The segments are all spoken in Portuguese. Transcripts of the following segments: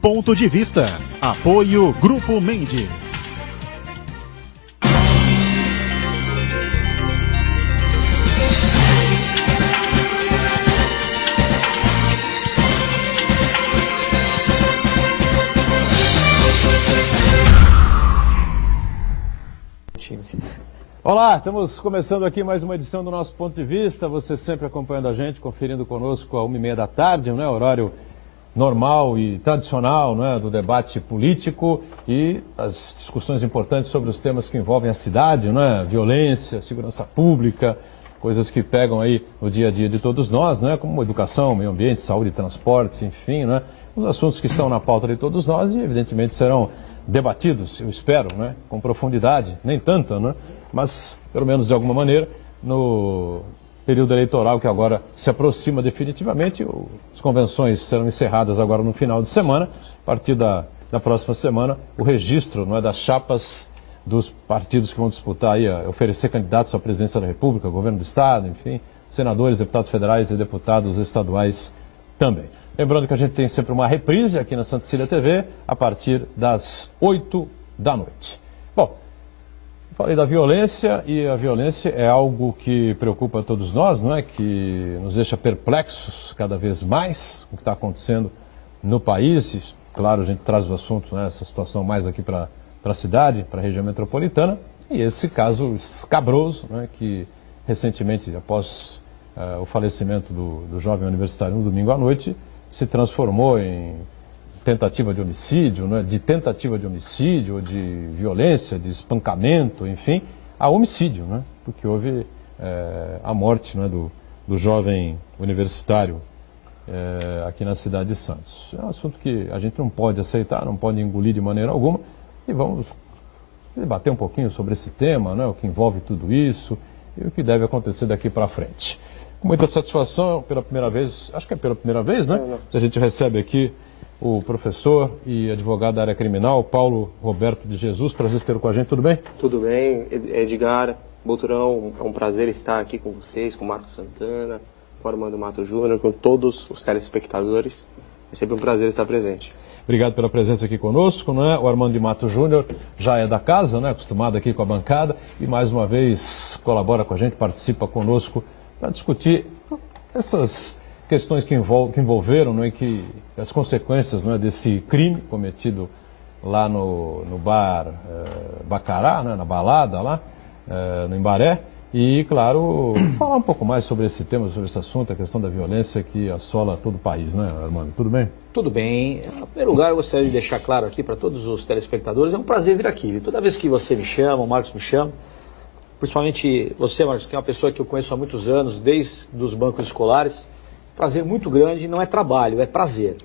Ponto de Vista. Apoio Grupo Mendes. Olá, estamos começando aqui mais uma edição do nosso Ponto de Vista. Você sempre acompanhando a gente, conferindo conosco a 1h30 da tarde, né? Horário normal e tradicional, né? Do debate político e as discussões importantes sobre os temas que envolvem a cidade, né? Violência, segurança pública, coisas que pegam aí no dia a dia de todos nós, né? Como educação, meio ambiente, saúde e transporte, enfim, né? Os assuntos que estão na pauta de todos nós e evidentemente serão debatidos, eu espero, né? Com profundidade, nem tanta, né? Mas, pelo menos de alguma maneira, no período eleitoral que agora se aproxima definitivamente, as convenções serão encerradas agora no final de semana. A partir da próxima semana, o registro, não é, das chapas dos partidos que vão disputar aí, oferecer candidatos à presidência da República, governo do Estado, enfim, senadores, deputados federais e deputados estaduais também. Lembrando que a gente tem sempre uma reprise aqui na Santa Cecília TV, a partir das 8 da noite. Bom, falei da violência e a violência é algo que preocupa todos nós, não é? Que nos deixa perplexos cada vez mais com o que está acontecendo no país. E, claro, a gente traz o assunto, né, essa situação mais aqui para a cidade, para a região metropolitana. E esse caso escabroso, né, que recentemente, após o falecimento do jovem universitário no domingo à noite, se transformou em tentativa de homicídio, né, de tentativa de homicídio, ou de violência, de espancamento, enfim, a homicídio, né, porque houve a morte, né, do jovem universitário aqui na cidade de Santos. É um assunto que a gente não pode aceitar, não pode engolir de maneira alguma, e vamos debater um pouquinho sobre esse tema, né, o que envolve tudo isso e o que deve acontecer daqui para frente. Com muita satisfação, pela primeira vez, acho que é pela primeira vez, né, que a gente recebe aqui o professor e advogado da área criminal, Paulo Roberto de Jesus. Prazer ter com a gente, tudo bem? Tudo bem, Edgar, Boturão, é um prazer estar aqui com vocês, com o Marcos Santana, com o Armando Mato Júnior, com todos os telespectadores. É sempre um prazer estar presente. Obrigado pela presença aqui conosco, né? O Armando de Mato Júnior já é da casa, né? Acostumado aqui com a bancada e mais uma vez colabora com a gente, participa conosco para discutir essas questões que envolveram, não é, que as consequências, não é, desse crime cometido lá no bar Bacará, né, na balada lá, no Imbaré. E, claro, falar um pouco mais sobre esse tema, sobre esse assunto, a questão da violência que assola todo o país, né, Armando? Tudo bem? Tudo bem. Em primeiro lugar, eu gostaria de deixar claro aqui para todos os telespectadores, é um prazer vir aqui. E toda vez que você me chama, o Marcos me chama, principalmente você, Marcos, que é uma pessoa que eu conheço há muitos anos, desde os bancos escolares, prazer muito grande, não é trabalho, é prazer.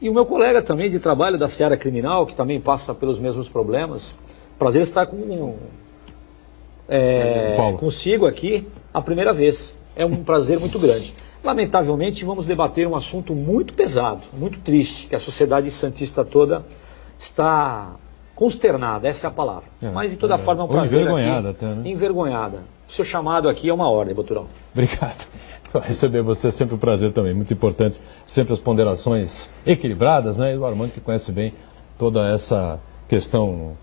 E o meu colega também de trabalho da seara criminal, que também passa pelos mesmos problemas, prazer estar consigo aqui a primeira vez. É um prazer muito grande. Lamentavelmente, vamos debater um assunto muito pesado, muito triste, que a sociedade santista toda está consternada, essa é a palavra. Mas, de toda forma, é um prazer envergonhada aqui. até, né? Envergonhada. O seu chamado aqui é uma ordem, Boturão. Obrigado. Receber você é sempre um prazer também, muito importante, sempre as ponderações equilibradas, né? E o Armando que conhece bem toda essa questão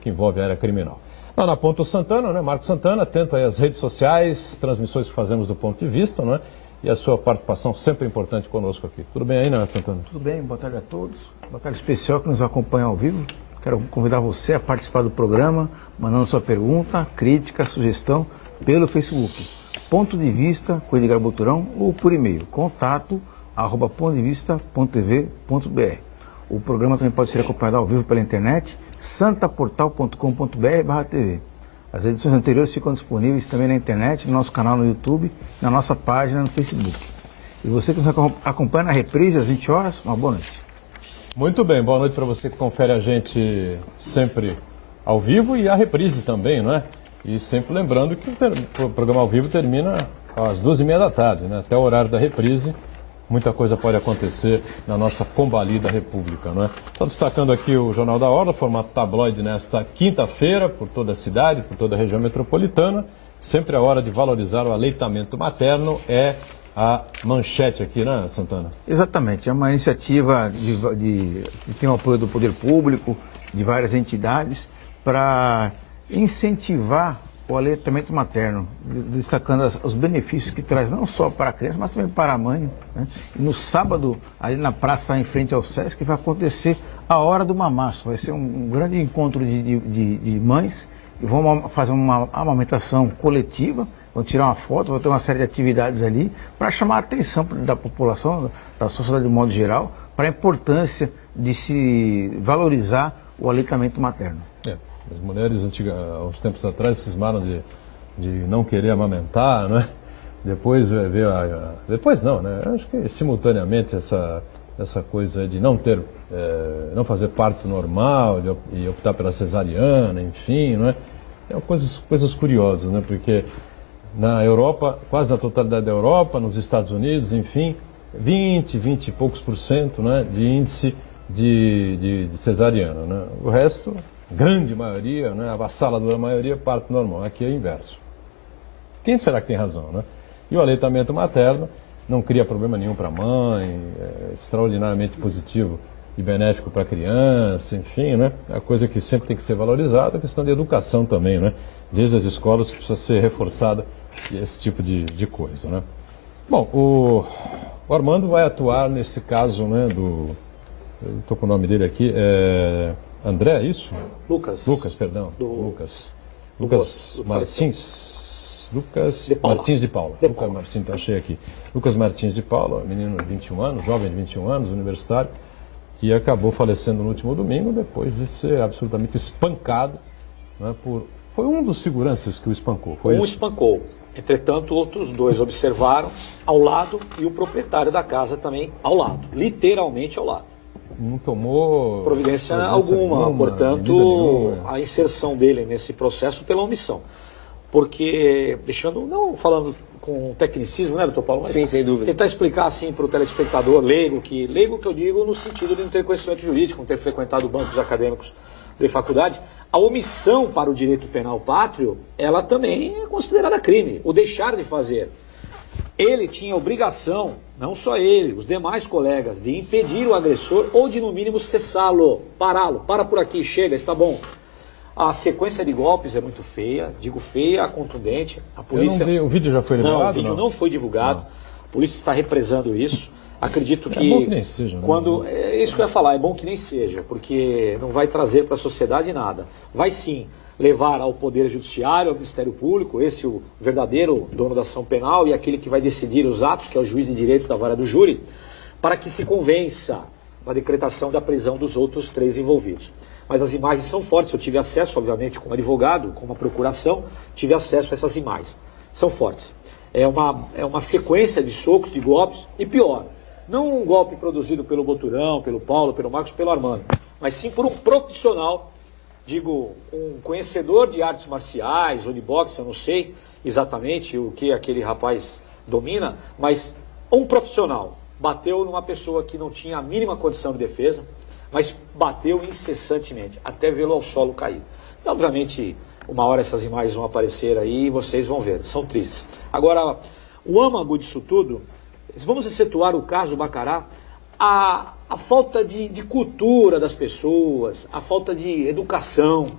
que envolve a área criminal. Lá na Ponto Santana, né? Marcos Santana, atento aí às redes sociais, transmissões que fazemos do Ponto de Vista, né? E a sua participação sempre importante conosco aqui. Tudo bem aí, né, Santana? Tudo bem, boa tarde a todos. Boa tarde especial que nos acompanha ao vivo. Quero convidar você a participar do programa, mandando sua pergunta, crítica, sugestão pelo Facebook. Ponto de Vista com Edgar Boturão ou por e-mail, contato@pontodevista.tv.br. O programa também pode ser acompanhado ao vivo pela internet, santaportal.com.br/tv. As edições anteriores ficam disponíveis também na internet, no nosso canal no YouTube, na nossa página no Facebook. E você que nos acompanha na reprise às 20 horas, uma boa noite. Muito bem, boa noite para você que confere a gente sempre ao vivo e a reprise também, não é? E sempre lembrando que o programa ao vivo termina às 2h30 da tarde, né? Até o horário da reprise, muita coisa pode acontecer na nossa combalida República, não é? Estou destacando aqui o Jornal da Hora, formato tabloide nesta quinta-feira, por toda a cidade, por toda a região metropolitana. Sempre a hora de valorizar o aleitamento materno é a manchete aqui, né, Santana? Exatamente, é uma iniciativa que tem o apoio do poder público, de várias entidades, para incentivar o aleitamento materno, destacando os benefícios que traz não só para a criança, mas também para a mãe. Né? E no sábado, ali na praça em frente ao Sesc, vai acontecer a Hora do Mamaço. Vai ser um grande encontro de mães que vão fazer uma amamentação coletiva, vão tirar uma foto, vão ter uma série de atividades ali para chamar a atenção da população, da sociedade de modo geral, para a importância de se valorizar o aleitamento materno. As mulheres, há uns tempos atrás, cismaram de não querer amamentar, né? Depois veio depois não, né? Acho que simultaneamente essa coisa de não fazer parto normal e optar pela cesariana, enfim, né? É coisas curiosas, né? Porque na Europa, quase na totalidade da Europa, nos Estados Unidos, enfim, 20 e poucos %, né, de índice de cesariana, né? O resto, grande maioria, né, avassaladora maioria, parto normal. Aqui é o inverso. Quem será que tem razão, né? E o aleitamento materno não cria problema nenhum para a mãe, é extraordinariamente positivo e benéfico para a criança, enfim, né? É a coisa que sempre tem que ser valorizada, a questão de educação também, né? Desde as escolas que precisa ser reforçada esse tipo de coisa, né? Bom, o Armando vai atuar nesse caso, né, eu estou com o nome dele aqui, André, é isso? Lucas, perdão. Lucas Martins. Lucas de Paula. Martins de Paula. Lucas Martins, achei aqui. Lucas Martins de Paula, menino de 21 anos, jovem de 21 anos, universitário, que acabou falecendo no último domingo depois de ser absolutamente espancado, né, Foi um dos seguranças que o espancou. Espancou. Entretanto, outros dois observaram ao lado e o proprietário da casa também ao lado. Literalmente ao lado. Não tomou providência alguma, portanto, a inserção dele nesse processo pela omissão. Porque, não falando com tecnicismo, né, doutor Paulo? Mas sim, sem dúvida. Tentar explicar assim para o telespectador leigo que eu digo no sentido de não ter conhecimento jurídico, não ter frequentado bancos acadêmicos de faculdade, a omissão para o direito penal pátrio, ela também é considerada crime, o deixar de fazer. Ele tinha obrigação, não só ele, os demais colegas, de impedir o agressor ou de, no mínimo, cessá-lo, pará-lo. Para por aqui, chega, está bom. A sequência de golpes é muito feia, digo feia, contundente. A polícia... Eu não vi, o vídeo já foi divulgado? Não, o vídeo não foi divulgado. Não. A polícia está represando isso. Acredito que... É bom que nem seja. Né? É isso que eu ia falar, é bom que nem seja, porque não vai trazer para a sociedade nada. Vai sim levar ao Poder Judiciário, ao Ministério Público, esse o verdadeiro dono da ação penal e aquele que vai decidir os atos, que é o juiz de direito da vara do júri, para que se convença da decretação da prisão dos outros 3 envolvidos. Mas as imagens são fortes, eu tive acesso, obviamente, como advogado, com uma procuração, tive acesso a essas imagens. São fortes. É uma sequência de socos, de golpes, e pior, não um golpe produzido pelo Boturão, pelo Paulo, pelo Marcos, pelo Armando, mas sim por um profissional, digo, um conhecedor de artes marciais ou de boxe, eu não sei exatamente o que aquele rapaz domina, mas um profissional bateu numa pessoa que não tinha a mínima condição de defesa, mas bateu incessantemente, até vê-lo ao solo caído. E, obviamente, uma hora essas imagens vão aparecer aí e vocês vão ver, são tristes. Agora, o âmago disso tudo, vamos excetuar o caso Bacará, a falta de cultura das pessoas, a falta de educação,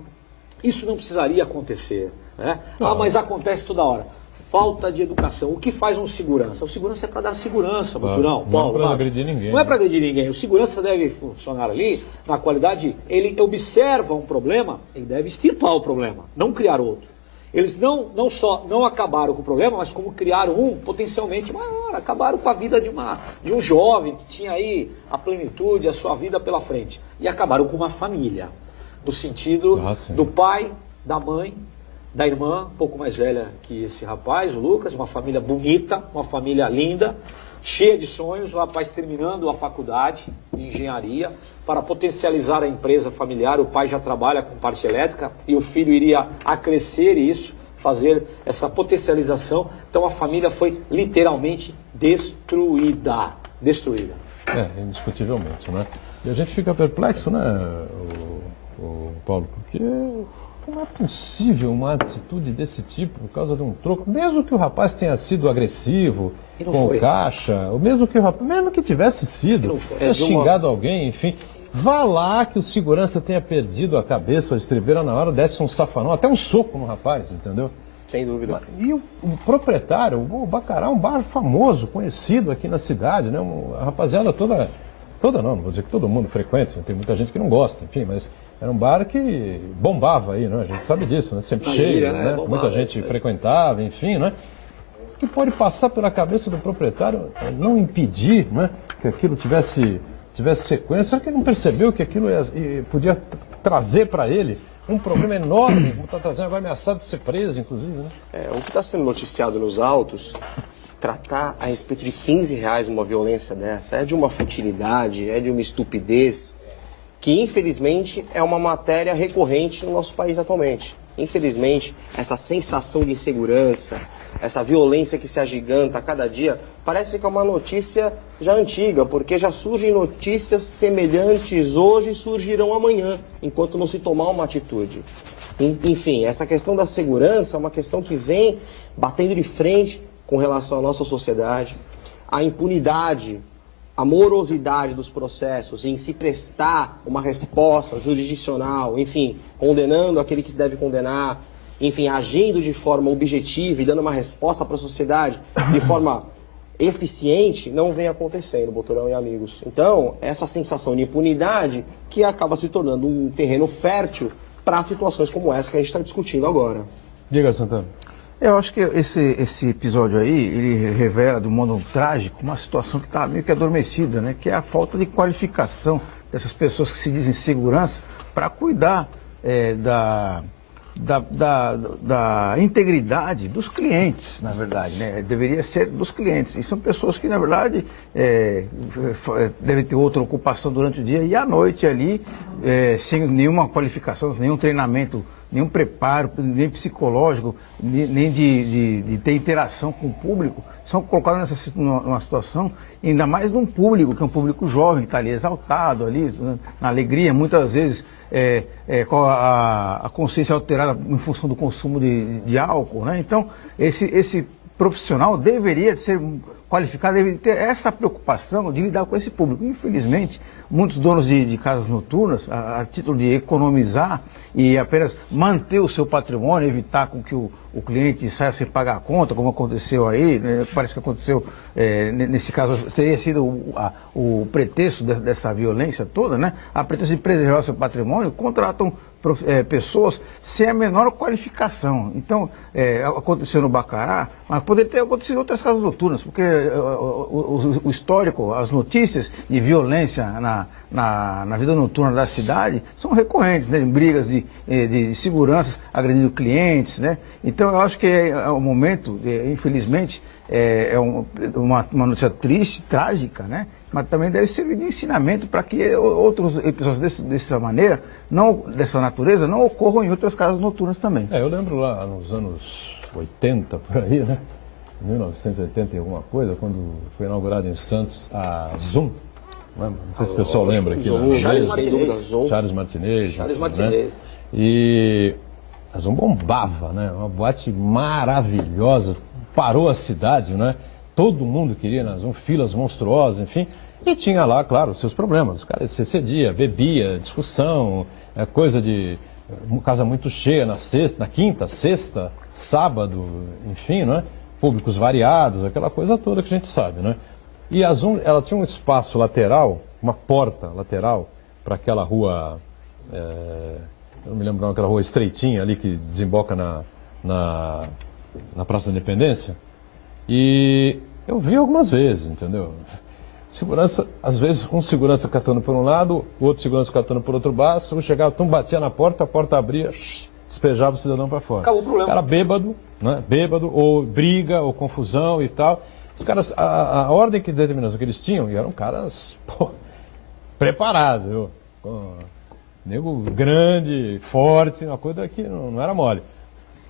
isso não precisaria acontecer, né? Mas acontece toda hora. Falta de educação. O que faz um segurança? O segurança é para dar segurança, Boturão, Paulo. Não é para agredir ninguém. Não é para agredir ninguém. O segurança deve funcionar ali na qualidade, ele observa um problema, ele deve extirpar o problema, não criar outro. Eles não só não acabaram com o problema, mas como criaram um potencialmente maior, acabaram com a vida de um jovem que tinha aí a plenitude, a sua vida pela frente. E acabaram com uma família, no sentido do pai, da mãe, da irmã, um pouco mais velha que esse rapaz, o Lucas, uma família bonita, uma família linda, cheia de sonhos, o rapaz terminando a faculdade de engenharia para potencializar a empresa familiar. O pai já trabalha com parte elétrica e o filho iria acrescer isso, fazer essa potencialização. Então a família foi literalmente destruída. Destruída. Indiscutivelmente, né? E a gente fica perplexo, né, o Paulo, porque Como é possível uma atitude desse tipo por causa de um troco? Mesmo que o rapaz tenha sido agressivo com o caixa, ou mesmo que o rapaz, mesmo que tivesse sido, tenha xingado alguém, enfim, vá lá que o segurança tenha perdido a cabeça, a estribeira na hora, desse um safanão, até um soco no rapaz, entendeu? Sem dúvida. E o proprietário, o Bacará, é um bar famoso, conhecido aqui na cidade, né? A rapaziada toda não vou dizer que todo mundo frequenta, tem muita gente que não gosta, enfim, mas era um bar que bombava aí, né? A gente sabe disso, né? Sempre cheio, né? Muita gente frequentava, enfim, né? O que pode passar pela cabeça do proprietário não impedir, né, que aquilo tivesse sequência, só que ele não percebeu que aquilo podia trazer para ele um problema enorme, como está trazendo agora, ameaçado de ser preso, inclusive, né? O que está sendo noticiado nos autos, tratar a respeito de R$15 uma violência dessa é de uma futilidade, é de uma estupidez, que infelizmente é uma matéria recorrente no nosso país atualmente. Infelizmente, essa sensação de insegurança, essa violência que se agiganta a cada dia, parece que é uma notícia já antiga, porque já surgem notícias semelhantes hoje e surgirão amanhã, enquanto não se tomar uma atitude. Enfim, essa questão da segurança é uma questão que vem batendo de frente com relação à nossa sociedade. A impunidade, a morosidade dos processos em se prestar uma resposta jurisdicional, enfim, condenando aquele que se deve condenar, enfim, agindo de forma objetiva e dando uma resposta para a sociedade de forma eficiente, não vem acontecendo, Boturão e amigos. Então, essa sensação de impunidade que acaba se tornando um terreno fértil para situações como essa que a gente está discutindo agora. Diga, Santana. Eu acho que esse episódio aí, ele revela de um modo trágico uma situação que está meio que adormecida, né? Que é a falta de qualificação dessas pessoas que se dizem segurança para cuidar da integridade dos clientes, na verdade, né? Deveria ser dos clientes. E são pessoas que, na verdade, devem ter outra ocupação durante o dia e à noite ali, sem nenhuma qualificação, nenhum treinamento, nenhum preparo, nem psicológico, nem de ter interação com o público, são colocados numa situação, ainda mais num público, que é um público jovem, que está ali exaltado, ali, na alegria, muitas vezes com a consciência alterada em função do consumo de álcool, né? Então, esse profissional deveria ser qualificado, deveria ter essa preocupação de lidar com esse público. Infelizmente, muitos donos de casas noturnas, a título de economizar e apenas manter o seu patrimônio, evitar com que o cliente saia sem pagar a conta, como aconteceu aí, né? Parece que aconteceu, nesse caso, teria sido o pretexto dessa violência toda, né? A pretexto de preservar o seu patrimônio, contratam pessoas sem a menor qualificação. Então, aconteceu no Bacará, mas poderia ter acontecido em outras casas noturnas, porque o histórico, as notícias de violência na vida noturna da cidade são recorrentes, né? Brigas de seguranças agredindo clientes, né? Então, eu acho que é um momento, infelizmente, uma notícia triste, trágica, né? Mas também deve servir de ensinamento para que outros episódios dessa maneira, dessa natureza, não ocorram em outras casas noturnas também. Eu lembro lá nos anos 80, por aí, né? 1980 e alguma coisa, quando foi inaugurada em Santos a Zoom. Não sei se o pessoal lembra aqui. Charles Martinez. Né? E a Zoom bombava, né? Uma boate maravilhosa, parou a cidade, né? Todo mundo queria na Zoom, filas monstruosas, enfim. E tinha lá, claro, os seus problemas. O cara se excedia, bebia, discussão, coisa de casa muito cheia na quinta, sexta, sábado, enfim, né? Públicos variados, aquela coisa toda que a gente sabe, né? E a Zoom, ela tinha um espaço lateral, uma porta lateral para aquela rua, eu não me lembro não, aquela rua estreitinha ali que desemboca na Praça da Independência. E eu vi algumas vezes, entendeu? Segurança, às vezes um segurança catando por um lado, o outro segurança catando por outro braço, um chegava, batia na porta, a porta abria, despejava o cidadão para fora. Acabou o problema. Era bêbado, né? Bêbado, ou briga, ou confusão e tal. Os caras, a ordem de determinação que eles tinham, e eram caras, preparados, viu? Nego grande, forte, uma coisa que não era mole.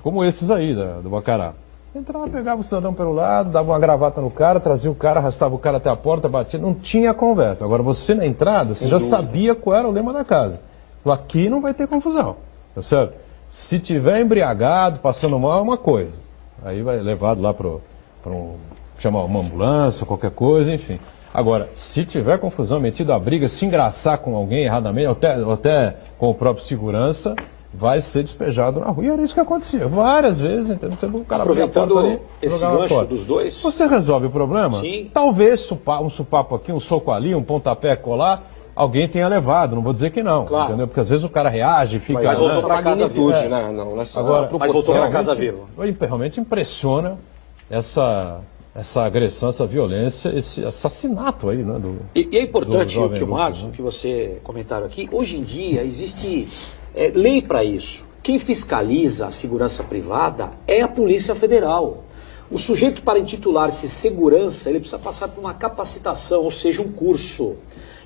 Como esses aí, do Bacará. Entrava, pegava o cidadão pelo lado, dava uma gravata no cara, trazia o cara, arrastava o cara até a porta, batia, não tinha conversa. Agora, você na entrada, você já sabia qual era o lema da casa. Falou, aqui não vai ter confusão, tá certo? Se tiver embriagado, passando mal, é uma coisa. Aí vai levado lá para chamar uma ambulância, qualquer coisa, enfim. Agora, se tiver confusão, metido a briga, se engraçar com alguém erradamente, ou até com o próprio segurança, vai ser despejado na rua. E era isso que acontecia várias vezes, entendeu? O cara aproveitando ali, esse gancho dos dois. Você resolve o problema? Sim. Talvez um supapo aqui, um soco ali, um pontapé colar, alguém tenha levado, não vou dizer que não, claro. Entendeu? Porque às vezes o cara reage, fica... Mas voltou pra casa magnitude, viva. né? Não, nessa Agora, proporção. mas voltou pra casa viva. Realmente impressiona essa agressão, essa violência, esse assassinato aí, né? E é importante do o jovem que o grupo, Marcos, né? que você comentaram aqui, hoje em dia existe lei para isso. Quem fiscaliza a segurança privada é a Polícia Federal. O sujeito, para intitular-se segurança, ele precisa passar por uma capacitação, ou seja, um curso.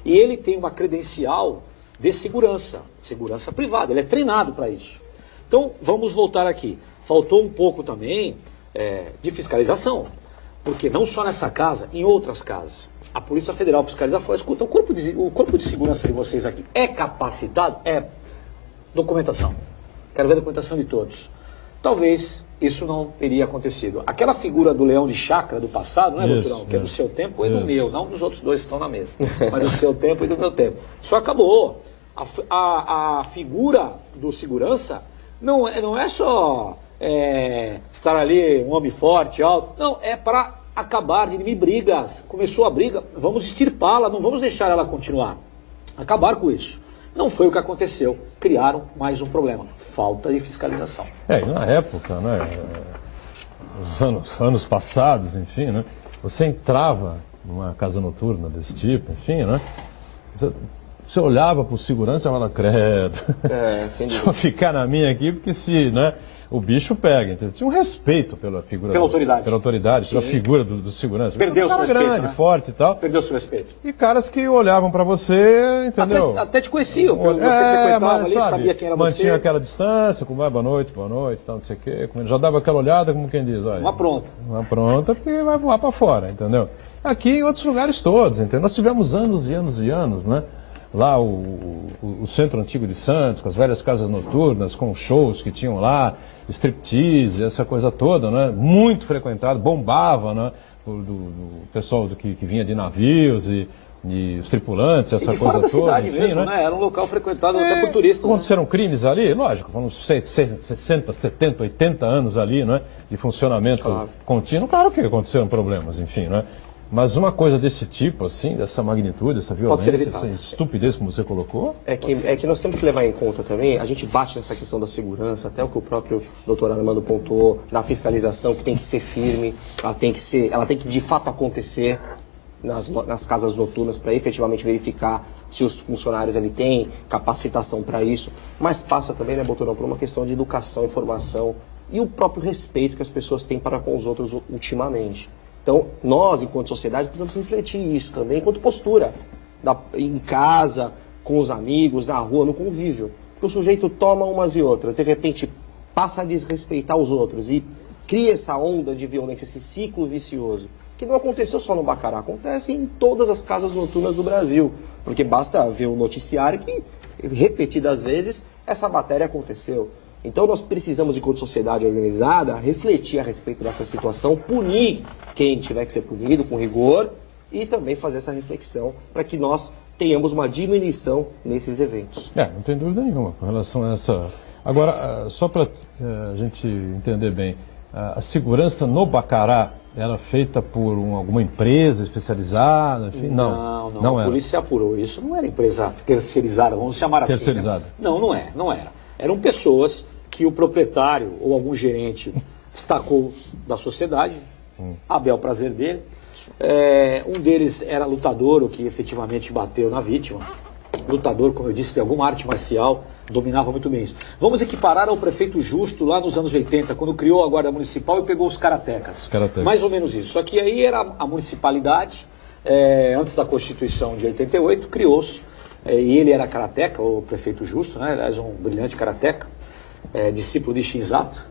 E ele tem uma credencial de segurança privada, ele é treinado para isso. Então, vamos voltar aqui. Faltou um pouco também de fiscalização, porque não só nessa casa, em outras casas. A Polícia Federal fiscaliza e fala, escuta, o corpo de segurança de vocês aqui é capacitado? É. Documentação. Quero ver a documentação de todos. Talvez isso não teria acontecido. Aquela figura do leão de chácara do passado, não é, doutorão? Que é do seu tempo e do meu, não dos outros dois que estão na mesa, mas do seu tempo e do meu tempo. Isso acabou. A figura do segurança não é só estar ali um homem forte, alto. Não, é para acabar, dirimir brigas. Começou a briga, vamos extirpá-la, não vamos deixar ela continuar. Acabar com isso. Não foi o que aconteceu. Criaram mais um problema. Falta de fiscalização. E na época, né, anos passados, enfim, né, você entrava numa casa noturna desse tipo, enfim, né, você olhava para o segurança e falava, credo, Sem deixa dúvida. eu ficar na minha aqui, porque se, né, o bicho pega. Então, tinha um respeito pela figura... Pela autoridade. Pela autoridade, pela figura do segurança. Perdeu o seu respeito, grande, né? forte e tal. Perdeu seu respeito. E caras que olhavam para você, entendeu? Até te conheciam, você frequentava ali, sabe, sabia quem era mantinha você. aquela distância, como boa noite, tal, não sei o quê. Já dava aquela olhada, como quem diz, olha... Uma pronta. Uma pronta, porque vai voar para fora, entendeu? Aqui em outros lugares todos, entendeu? Nós tivemos anos e anos e anos, né? Lá o Centro Antigo de Santos, com as velhas casas noturnas, com shows que tinham lá, striptease, essa coisa toda, né? Muito frequentado, bombava, né? Do pessoal que vinha de navios e os tripulantes, essa E coisa fora da toda. cidade enfim, mesmo, né? Era um local frequentado até por turistas. Né? Aconteceram crimes ali, lógico, foram uns 60, 70, 80 anos ali, né? De funcionamento contínuo, claro que aconteceram problemas, enfim, né? Mas uma coisa desse tipo, assim, dessa magnitude, essa violência, essa estupidez, como você colocou... É que nós temos que levar em conta também, a gente bate nessa questão da segurança, até o que o próprio doutor Armando pontuou, da fiscalização, que tem que ser firme, ela tem que de fato acontecer nas casas noturnas para efetivamente verificar se os funcionários ali têm capacitação para isso, mas passa também, né, doutorão, por uma questão de educação, informação e o próprio respeito que as pessoas têm para com os outros ultimamente. Então, nós, enquanto sociedade, precisamos refletir isso também, enquanto postura, em casa, com os amigos, na rua, no convívio. Porque o sujeito toma umas e outras, de repente passa a desrespeitar os outros e cria essa onda de violência, esse ciclo vicioso, que não aconteceu só no Bacará, acontece em todas as casas noturnas do Brasil. Porque basta ver o noticiário que, repetidas vezes, essa matéria aconteceu. Então nós precisamos, enquanto sociedade organizada, refletir a respeito dessa situação, punir quem tiver que ser punido com rigor e também fazer essa reflexão para que nós tenhamos uma diminuição nesses eventos. Não tem dúvida nenhuma com relação a essa... Agora, só para a gente entender bem, a segurança no Bacará era feita por alguma empresa especializada? Enfim, não a era. polícia apurou isso, não era empresa terceirizada, vamos chamar assim. Terceirizada. Né? Não era. Eram pessoas que o proprietário ou algum gerente destacou da sociedade, a bel prazer dele. Um deles era lutador, o que efetivamente bateu na vítima. Lutador, como eu disse, de alguma arte marcial, dominava muito bem isso. Vamos equiparar ao prefeito Justo lá nos anos 80, quando criou a Guarda Municipal e pegou os karatecas. Mais ou menos isso. Só que aí era a municipalidade, antes da Constituição de 88, criou-se, e ele era karateca, o prefeito Justo, né? Aliás, um brilhante karateca. Discípulo de Shinzato,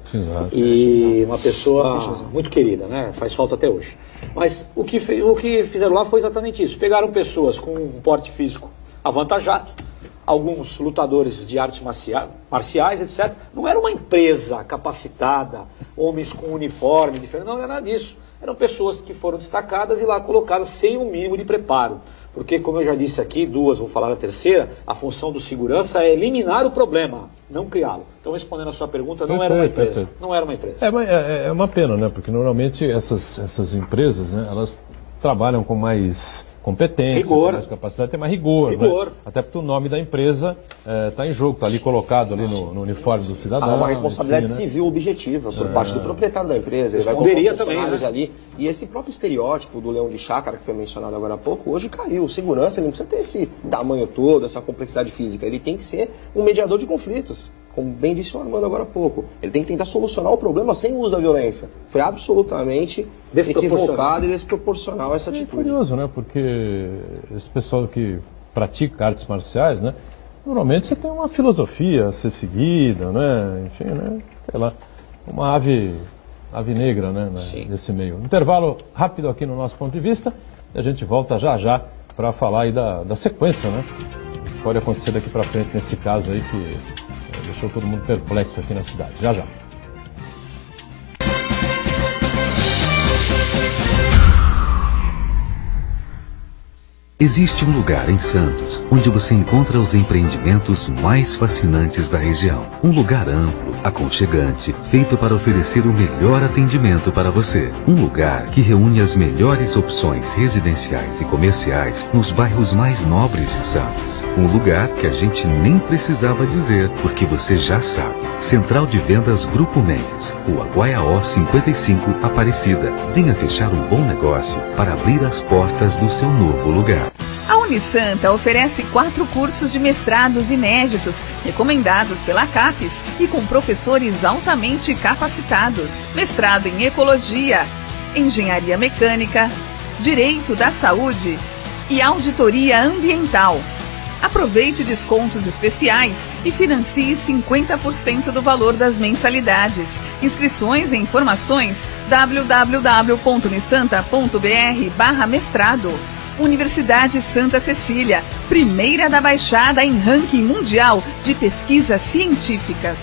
e uma pessoa muito querida, né? Faz falta até hoje. Mas o que fizeram lá foi exatamente isso. Pegaram pessoas com um porte físico avantajado, alguns lutadores de artes marciais, etc. Não era uma empresa capacitada, homens com uniforme diferente, não era nada disso. Eram pessoas que foram destacadas e lá colocadas sem um mínimo de preparo. Porque, como eu já disse aqui, vou falar a terceira, a função do segurança é eliminar o problema, não criá-lo. Então, respondendo a sua pergunta, não era uma empresa. Não era uma empresa. É uma pena, né? Porque normalmente essas empresas, né, elas trabalham com mais competência, rigor, mais capacidade, tem mais rigor. Né? Até porque o nome da empresa está em jogo, está ali colocado ali no uniforme do cidadão. Há uma responsabilidade enfim, né? civil objetiva por parte do proprietário da empresa. Ele vai Responderia colocar os funcionários também, né? ali. E esse próprio estereótipo do leão de chácara, que foi mencionado agora há pouco, hoje caiu. O segurança, ele não precisa ter esse tamanho todo, essa complexidade física. Ele tem que ser um mediador de conflitos. Como bem disse o Armando agora há pouco. Ele tem que tentar solucionar o problema sem o uso da violência. Foi absolutamente equivocado e desproporcional essa atitude. É curioso, né? Porque esse pessoal que pratica artes marciais, né? Normalmente você tem uma filosofia a ser seguida, né? Enfim, né? Sei lá, uma ave negra, né? Nesse meio. Intervalo rápido aqui no nosso ponto de vista e a gente volta já para falar aí da sequência, né? Pode acontecer daqui para frente nesse caso aí que deixou todo mundo perplexo aqui na cidade. Já. Existe um lugar em Santos onde você encontra os empreendimentos mais fascinantes da região. Um lugar amplo, aconchegante, feito para oferecer o melhor atendimento para você. Um lugar que reúne as melhores opções residenciais e comerciais nos bairros mais nobres de Santos. Um lugar que a gente nem precisava dizer, porque você já sabe. Central de Vendas Grupo Mendes, Rua Guaiaó 55, Aparecida. Venha fechar um bom negócio para abrir as portas do seu novo lugar. A Unisanta oferece 4 cursos de mestrados inéditos, recomendados pela CAPES e com professores altamente capacitados. Mestrado em Ecologia, Engenharia Mecânica, Direito da Saúde e Auditoria Ambiental. Aproveite descontos especiais e financie 50% do valor das mensalidades. Inscrições e informações www.unisanta.br/mestrado. Universidade Santa Cecília, primeira da Baixada em ranking mundial de pesquisas científicas.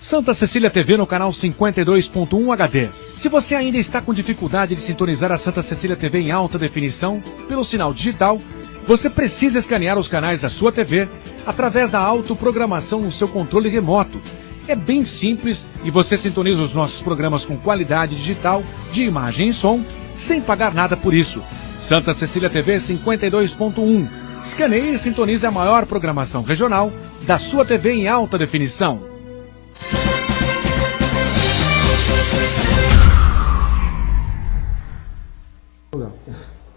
Santa Cecília TV no canal 52.1 HD. Se você ainda está com dificuldade de sintonizar a Santa Cecília TV em alta definição pelo sinal digital, você precisa escanear os canais da sua TV através da autoprogramação no seu controle remoto. É bem simples e você sintoniza os nossos programas com qualidade digital, de imagem e som, sem pagar nada por isso. Santa Cecília TV 52.1. Escaneie e sintonize a maior programação regional da sua TV em alta definição.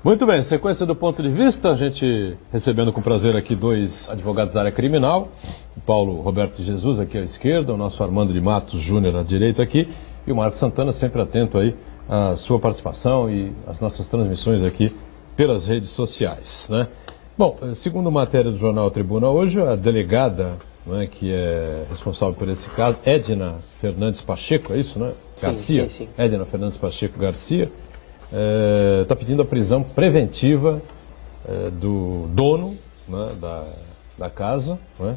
Muito bem, sequência do ponto de vista, a gente recebendo com prazer aqui 2 advogados da área criminal, o Paulo Roberto Jesus aqui à esquerda, o nosso Armando de Matos Júnior à direita aqui, e o Marcos Santana sempre atento aí a sua participação e as nossas transmissões aqui pelas redes sociais, né? Bom, segundo matéria do jornal Tribuna hoje, a delegada, né, que é responsável por esse caso, Edna Fernandes Pacheco, é isso, né? Garcia? Sim. Edna Fernandes Pacheco Garcia, está pedindo a prisão preventiva do dono, né, da casa, né?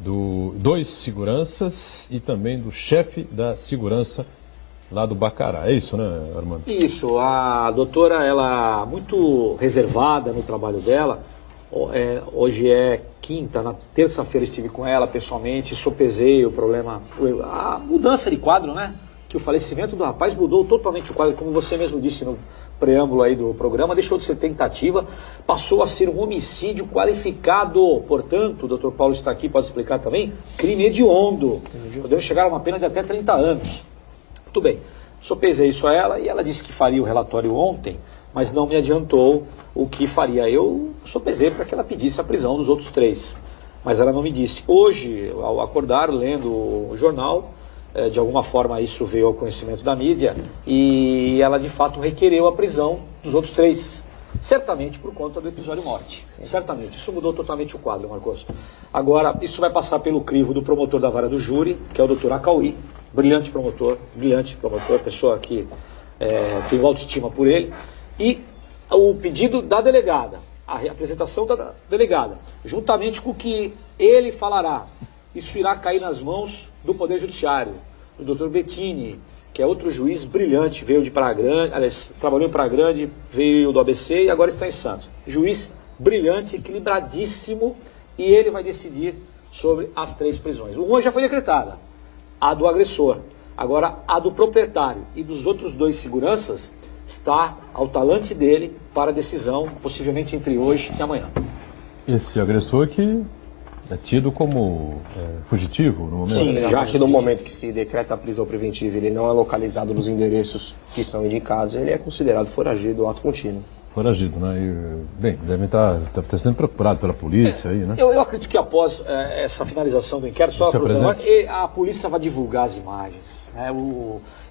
Dois seguranças e também do chefe da segurança lá do Bacará. É isso, né, Armando? Isso. A doutora, ela muito reservada no trabalho dela. Hoje é quinta, na terça-feira estive com ela pessoalmente, sopesei o problema, a mudança de quadro, né? Que o falecimento do rapaz mudou totalmente o quadro, como você mesmo disse no preâmbulo aí do programa, deixou de ser tentativa, passou a ser um homicídio qualificado. Portanto, o doutor Paulo está aqui, pode explicar também, crime hediondo. Podemos chegar a uma pena de até 30 anos. Muito bem, sopesei isso a ela e ela disse que faria o relatório ontem, mas não me adiantou o que faria. Eu sopesei para que ela pedisse a prisão dos outros 3, mas ela não me disse. Hoje, ao acordar, lendo o jornal, de alguma forma isso veio ao conhecimento da mídia e ela de fato requereu a prisão dos outros 3, certamente por conta do episódio morte. Sim. Certamente, isso mudou totalmente o quadro, Marcos. Agora, isso vai passar pelo crivo do promotor da vara do júri, que é o doutor Acauí, brilhante promotor, pessoa que tem autoestima por ele, e o pedido da delegada, a apresentação da delegada, juntamente com o que ele falará, isso irá cair nas mãos do Poder Judiciário, do Dr. Bettini, que é outro juiz brilhante, veio de Praia Grande, aliás, trabalhou em Praia Grande, veio do ABC e agora está em Santos. Juiz brilhante, equilibradíssimo, e ele vai decidir sobre as 3 prisões. Uma já foi decretada, a do agressor. Agora, a do proprietário e dos outros 2 seguranças está ao talante dele para decisão, possivelmente entre hoje e amanhã. Esse agressor que é tido como fugitivo no momento? Sim, a partir do momento que se decreta a prisão preventiva, ele não é localizado nos endereços que são indicados, ele é considerado foragido ou ato contínuo. Foragido, né? Bem, deve estar sendo procurado pela polícia aí, né? Eu acredito que após essa finalização do inquérito, só a polícia vai divulgar as imagens. Né?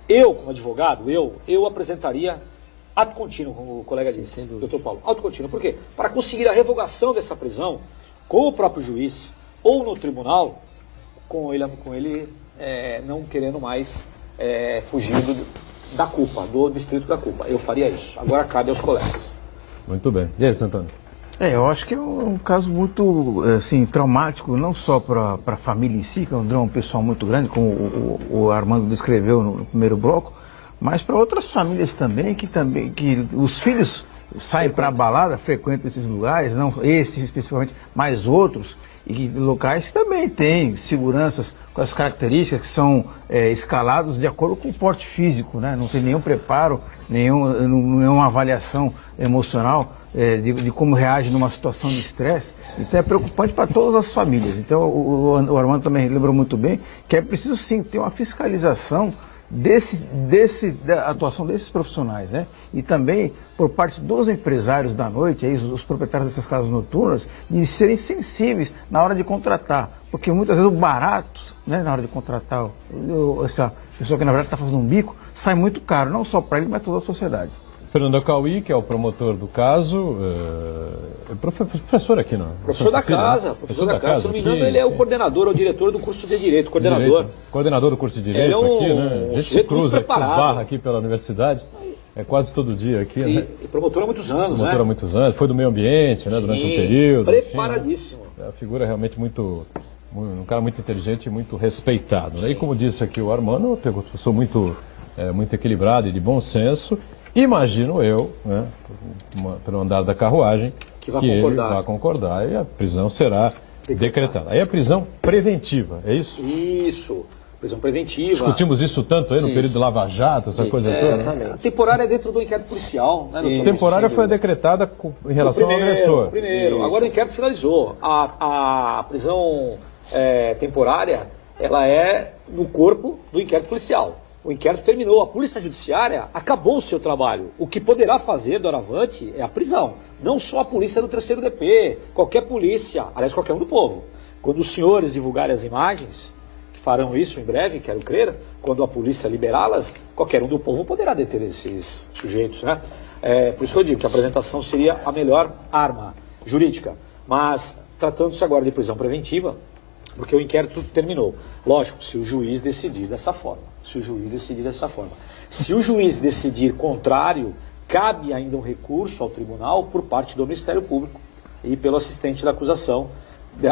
Eu, como advogado, eu apresentaria ato contínuo, como o colega disse, doutor Paulo. Ato contínuo. Por quê? Para conseguir a revogação dessa prisão com o próprio juiz ou no tribunal, com ele não querendo mais fugir da culpa, do distrito da culpa. Eu faria isso. Agora cabe aos colegas. Muito bem. E aí, Santana? Eu acho que é um caso muito assim, traumático, não só para a família em si, que é um drama pessoal muito grande, como o Armando descreveu no primeiro bloco, mas para outras famílias também, que os filhos saem para a balada, frequentam esses lugares, não esse especificamente, mas outros, e locais que também têm seguranças com as características que são escalados de acordo com o porte físico, né? Não tem nenhum preparo, nenhuma avaliação emocional de como reage numa situação de estresse. Então é preocupante para todas as famílias. Então o Armando também lembrou muito bem que é preciso sim ter uma fiscalização da atuação desses profissionais, né? E também por parte dos empresários da noite, os proprietários dessas casas noturnas, de serem sensíveis na hora de contratar, porque muitas vezes o barato, né, na hora de contratar essa pessoa que na verdade está fazendo um bico, sai muito caro, não só para ele, mas toda a sociedade. Fernando Acauí, que é o promotor do caso, professor aqui, não? Professor da casa, né? Professor da casa. Se não me engano, ele é o coordenador, ou diretor do curso de Direito, coordenador. Coordenador do curso de Direito aqui, né? A gente se cruza, se esbarra aqui pela universidade, quase todo dia aqui, né? E promotor há muitos anos, promotor há muitos anos, foi do meio ambiente, né, durante um período. Preparadíssimo. Enfim, é uma figura realmente um cara muito inteligente e muito respeitado, né? E como disse aqui o Armando, uma pessoa muito equilibrada e de bom senso. Imagino eu, né, pelo andar da carruagem, que ele vai concordar e a prisão será decretada. Aí a prisão preventiva, é isso? Isso, prisão preventiva. Discutimos isso tanto aí no período do Lava Jato, essa coisa toda. Exatamente. A temporária é dentro do inquérito policial. Né, a temporária foi decretada em relação ao agressor. Primeiro, agora o inquérito finalizou. A prisão temporária, ela é no corpo do inquérito policial. O inquérito terminou, a Polícia Judiciária acabou o seu trabalho. O que poderá fazer, doravante, é a prisão. Não só a polícia do 3º DP, qualquer polícia, aliás, qualquer um do povo. Quando os senhores divulgarem as imagens, que farão isso em breve, quero crer, quando a polícia liberá-las, qualquer um do povo poderá deter esses sujeitos, né? Por isso que eu digo que a apresentação seria a melhor arma jurídica. Mas, tratando-se agora de prisão preventiva, porque o inquérito terminou. Lógico, se o juiz decidir dessa forma. Se o juiz decidir contrário, cabe ainda um recurso ao tribunal por parte do Ministério Público e pelo assistente da acusação,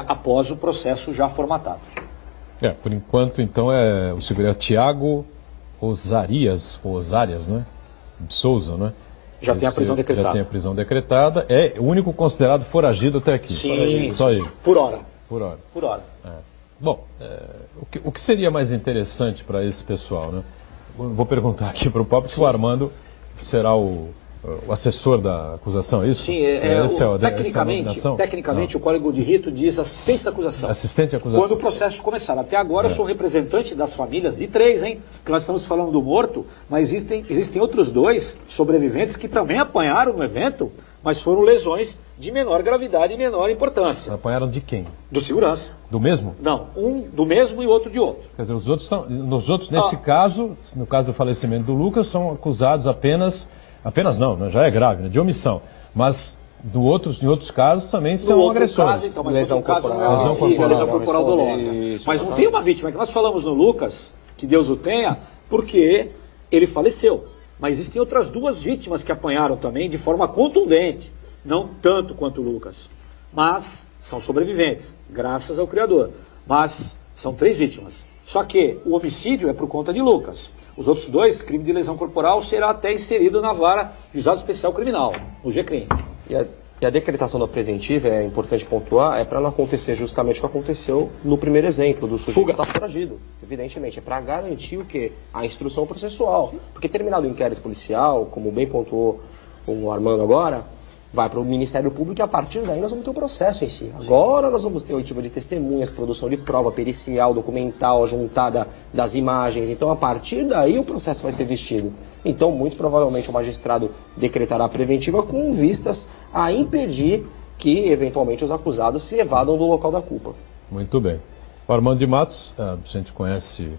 após o processo já formatado. Por enquanto, então, o segurança Tiago Osarias, né? De Souza, né? Já tem a prisão decretada. Já tem a prisão decretada. É o único considerado foragido até aqui. Sim, só ele. Por hora. Por hora. Bom, o que seria mais interessante para esse pessoal, né? Vou perguntar aqui para o Paulo, se o Armando será o assessor da acusação, é isso? Sim, tecnicamente o Código de Rito diz assistente da acusação. Assistente da acusação. Quando o processo começar. Até agora eu sou representante das famílias, de 3, hein? Porque nós estamos falando do morto, mas existem outros 2 sobreviventes que também apanharam no evento, mas foram lesões de menor gravidade e menor importância. Apanharam de quem? Do segurança. Do mesmo? Não, um do mesmo e outro de outro. Quer dizer, nos outros, nesse caso, no caso do falecimento do Lucas, são acusados apenas não, né, já é grave, né, de omissão. Mas em outros casos também são agressores. Caso, então, mas lesão corporal dolosa. Mas não tem uma vítima, que nós falamos no Lucas, que Deus o tenha, porque ele faleceu. Mas existem outras 2 vítimas que apanharam também de forma contundente. não tanto quanto o Lucas, mas são sobreviventes, graças ao Criador. Mas são 3 vítimas. Só que o homicídio é por conta de Lucas. Os outros 2, crime de lesão corporal, será até inserido na vara de juizado especial criminal, no GCRIM. E a decretação da preventiva, é importante pontuar, é para não acontecer justamente o que aconteceu no primeiro exemplo, do sujeito que está foragido. Evidentemente, é para garantir o quê? A instrução processual. Porque terminado o inquérito policial, como bem pontuou o Armando agora, vai para o Ministério Público e a partir daí nós vamos ter o processo em si. Agora nós vamos ter oitiva de testemunhas, produção de prova pericial, documental, juntada das imagens. Então, a partir daí o processo vai ser vestido. Então, muito provavelmente o magistrado decretará a preventiva com vistas a impedir que, eventualmente, os acusados se evadam do local da culpa. Muito bem. O Armando de Matos, a gente conhece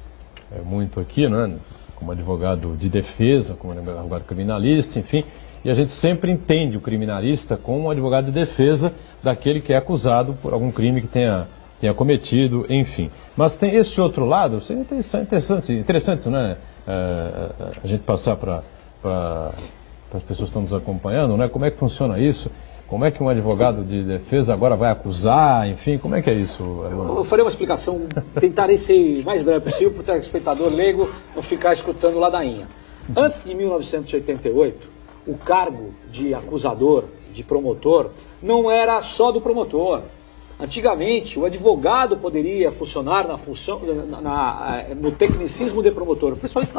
muito aqui, né? Como advogado de defesa, como advogado criminalista, enfim. E a gente sempre entende o criminalista como um advogado de defesa daquele que é acusado por algum crime que tenha cometido, enfim. Mas tem esse outro lado, seria interessante, né? A gente passar para as pessoas que estão nos acompanhando, né? Como é que funciona isso? Como é que um advogado de defesa agora vai acusar, enfim, como é que é isso, Armando? Eu farei uma explicação, tentarei ser o mais breve possível para o telespectador leigo não ficar escutando ladainha. Antes de 1988, o cargo de acusador, de promotor, não era só do promotor. Antigamente, o advogado poderia funcionar na função, no tecnicismo de promotor, principalmente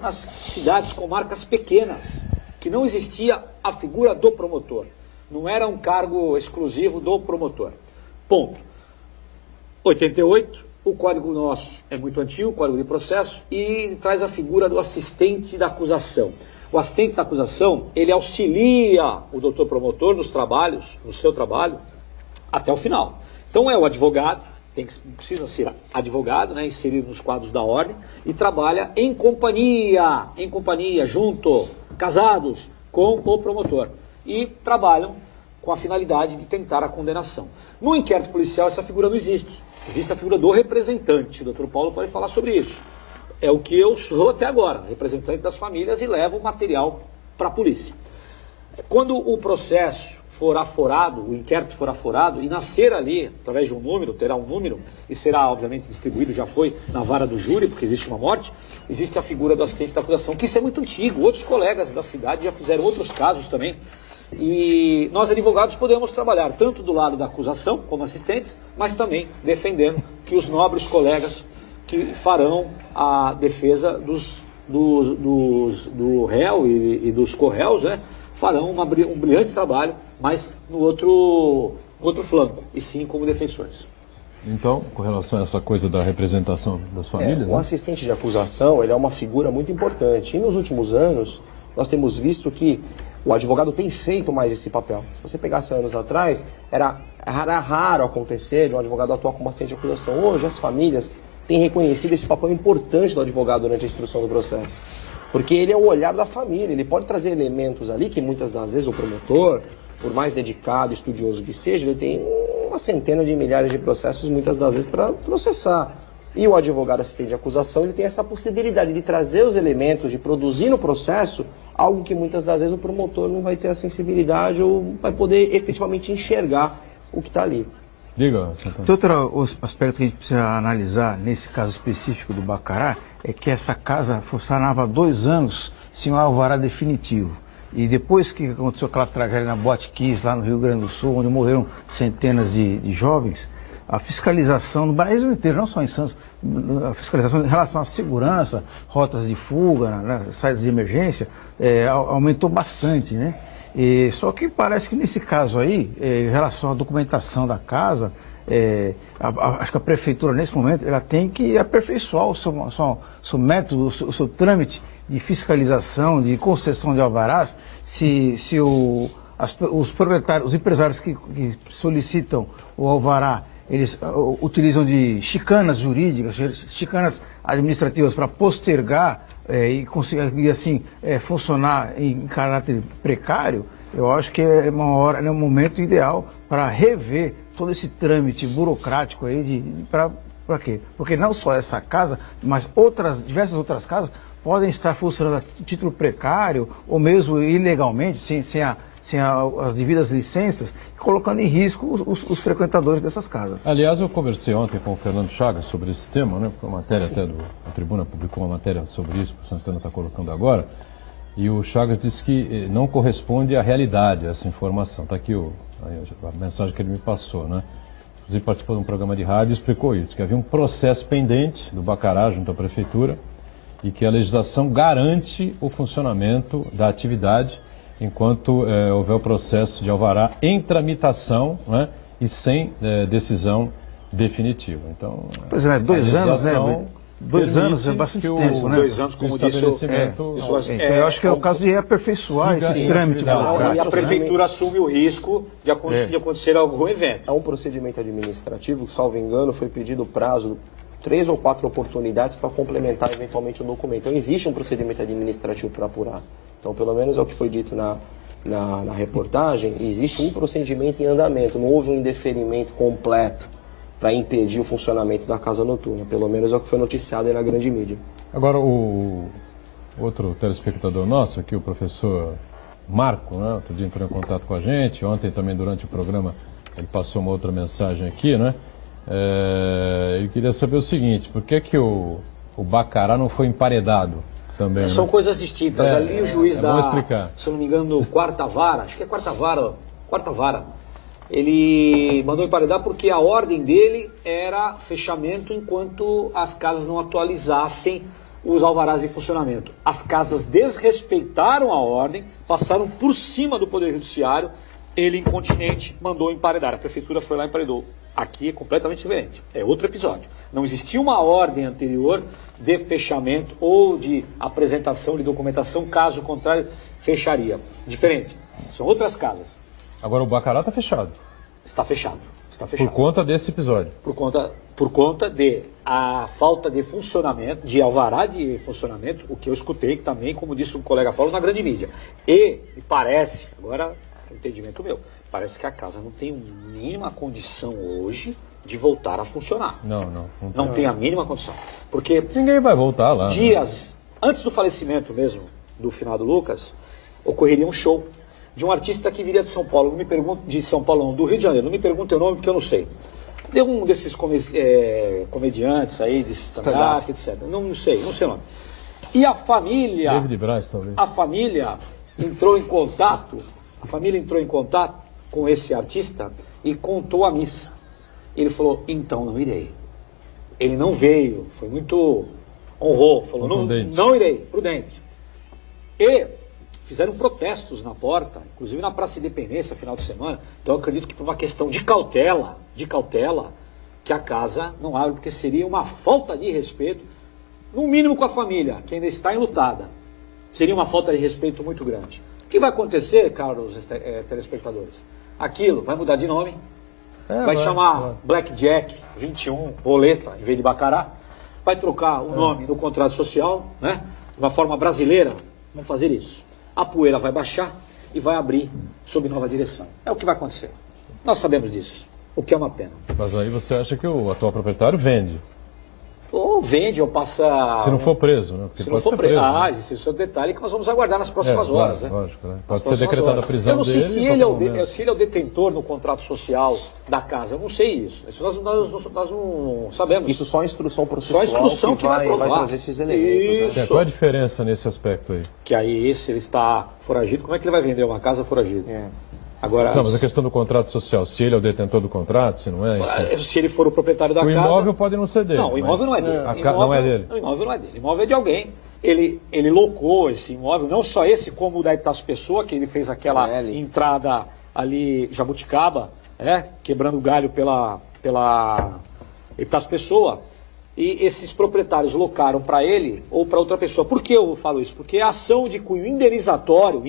nas cidades, comarcas pequenas, que não existia a figura do promotor. Não era um cargo exclusivo do promotor. Ponto. 88, o código nosso é muito antigo, o código de processo, e traz a figura do assistente da acusação. O assistente da acusação, ele auxilia o doutor promotor nos trabalhos, no seu trabalho, até o final. Então é o advogado, precisa ser advogado, né, inserido nos quadros da ordem, e trabalha em companhia, junto, casados com o promotor. E trabalham com a finalidade de tentar a condenação. No inquérito policial essa figura não existe. Existe a figura do representante. O doutor Paulo pode falar sobre isso. É o que eu sou até agora, representante das famílias, e levo o material para a polícia. Quando o processo for aforado, o inquérito for aforado, e nascer ali, através de um número, terá um número, e será, obviamente, distribuído, já foi na vara do júri, porque existe uma morte, existe a figura do assistente da acusação, que isso é muito antigo. Outros colegas da cidade já fizeram outros casos também. E nós, advogados, podemos trabalhar tanto do lado da acusação, como assistentes, mas também defendendo que os nobres colegas que farão a defesa do réu e dos corréus, né, farão um brilhante trabalho, mas no outro flanco, e sim como defensores. Então, com relação a essa coisa da representação das famílias... O assistente de acusação, ele é uma figura muito importante. E nos últimos anos, nós temos visto que o advogado tem feito mais esse papel. Se você pegasse anos atrás, era raro acontecer de um advogado atuar como assistente de acusação. Hoje, as famílias têm reconhecido esse papel importante do advogado durante a instrução do processo. Porque ele é o olhar da família, ele pode trazer elementos ali que muitas das vezes o promotor, por mais dedicado, estudioso que seja, ele tem uma centena de milhares de processos, muitas das vezes, para processar. E o advogado assistente de acusação, ele tem essa possibilidade de trazer os elementos, de produzir no processo algo que muitas das vezes o promotor não vai ter a sensibilidade ou vai poder efetivamente enxergar o que está ali. Diga, Santana. Outro aspecto que a gente precisa analisar nesse caso específico do Bacará é que essa casa funcionava há 2 anos sem um alvará definitivo. E depois que aconteceu aquela tragédia na Boate Kiss, lá no Rio Grande do Sul, onde morreram centenas de jovens, a fiscalização no Brasil inteiro, não só em Santos, a fiscalização em relação à segurança, rotas de fuga, né, saídas de emergência, aumentou bastante, né? Só que parece que nesse caso aí, em relação à documentação da casa, acho que a prefeitura nesse momento ela tem que aperfeiçoar o seu método, o seu trâmite de fiscalização, de concessão de alvarás, os proprietários, os empresários que solicitam o alvará, eles utilizam de chicanas jurídicas, chicanas administrativas para postergar e conseguir assim funcionar em caráter precário. Eu acho que é um momento ideal para rever todo esse trâmite burocrático aí para quê? Porque não só essa casa, mas diversas outras casas podem estar funcionando a título precário ou mesmo ilegalmente, sem sem as devidas licenças, colocando em risco os frequentadores dessas casas. Aliás, eu conversei ontem com o Fernando Chagas sobre esse tema, né? Porque uma matéria até a Tribuna publicou uma matéria sobre isso, que o Santana está colocando agora, e o Chagas disse que não corresponde à realidade essa informação. Está aqui a mensagem que ele me passou, né? Inclusive participou de um programa de rádio e explicou isso, que havia um processo pendente do Bacará junto à Prefeitura e que a legislação garante o funcionamento da atividade enquanto houver o processo de alvará em tramitação, né, e sem decisão definitiva. Então, pois é, 2 anos, né? 2 anos é bastante tempo, né? 2 anos, como disse o então, eu acho que é o caso de aperfeiçoar esse trâmite. E a Prefeitura assume o risco de acontecer algum evento. É um procedimento administrativo, salvo engano, foi pedido prazo 3 ou 4 oportunidades para complementar eventualmente o documento. Então, existe um procedimento administrativo para apurar. Então, pelo menos é o que foi dito na reportagem, existe um procedimento em andamento, não houve um indeferimento completo para impedir o funcionamento da casa noturna. Pelo menos é o que foi noticiado aí na grande mídia. Agora, o outro telespectador nosso, aqui o professor Marco, né, outro dia entrou em contato com a gente, ontem também durante o programa ele passou uma outra mensagem aqui, né? Ele queria saber o seguinte, por que o Bacará não foi emparedado também? São, né, coisas distintas. Ali o juiz vamos explicar. Se eu não me engano, quarta vara, acho que é quarta vara, ele mandou emparedar porque a ordem dele era fechamento enquanto as casas não atualizassem os alvarás em funcionamento. As casas desrespeitaram a ordem, passaram por cima do Poder Judiciário, ele, incontinente, mandou emparedar. A Prefeitura foi lá e emparedou. Aqui é completamente diferente, é outro episódio. Não existia uma ordem anterior de fechamento ou de apresentação de documentação, caso contrário, fecharia. Diferente, são outras casas. Agora o Bacará está fechado. Está fechado. Por conta desse episódio? Por conta de a falta de funcionamento, de alvará de funcionamento, o que eu escutei também, como disse o colega Paulo, na grande mídia. E parece, agora é um entendimento meu, parece que a casa não tem a mínima condição hoje de voltar a funcionar. Não tem a mínima condição. Porque ninguém vai voltar lá. Dias antes do falecimento mesmo, do finado Lucas, ocorreria um show de um artista que viria de São Paulo, não me pergunte, de São Paulo não, do Rio de Janeiro, não me pergunte o nome porque eu não sei. De um desses comediantes aí, de stand-up, etc. Não sei o nome. E a família... David Braz, talvez. A família entrou em contato com esse artista e contou a missa. Ele falou, então não irei. Ele não veio, foi muito... honrou, falou, não irei, prudente. E fizeram protestos na porta, inclusive na Praça Independência, final de semana. Então eu acredito que por uma questão de cautela, que a casa não abre, porque seria uma falta de respeito, no mínimo com a família, que ainda está enlutada. Seria uma falta de respeito muito grande. O que vai acontecer, caros telespectadores? Aquilo vai mudar de nome, vai chamar Blackjack 21, roleta, em vez de Bacará, vai trocar o nome no contrato social, né? De uma forma brasileira, vamos fazer isso. A poeira vai baixar e vai abrir sob nova direção. É o que vai acontecer. Nós sabemos disso, o que é uma pena. Mas aí você acha que o atual proprietário vende? Ou vende, ou passa... Se não for preso, né? Porque se não for preso. Né? Existe esse detalhe que nós vamos aguardar nas próximas horas. Claro, né? Lógico, né? Pode ser decretada a prisão dele. Eu não sei se ele é o detentor no contrato social da casa. Eu não sei isso. Isso nós não sabemos. Isso só a instrução processual que vai trazer esses elementos. Né? Qual é a diferença nesse aspecto aí? Que aí, se ele está foragido, como é que ele vai vender uma casa foragido? Agora, não, mas a questão do contrato social, se ele é o detentor do contrato, se não é... Enfim. Se ele for o proprietário da casa... O imóvel pode não ser dele. Não, o imóvel não é dele. Não é dele. O imóvel não é dele. O imóvel é de alguém. Ele locou esse imóvel, não só esse, como o da Epitácio Pessoa, que ele fez aquela entrada ali, Jabuticaba, quebrando galho pela Epitácio Pessoa. E esses proprietários locaram para ele ou para outra pessoa. Por que eu falo isso? Porque a ação de cunho indenizatório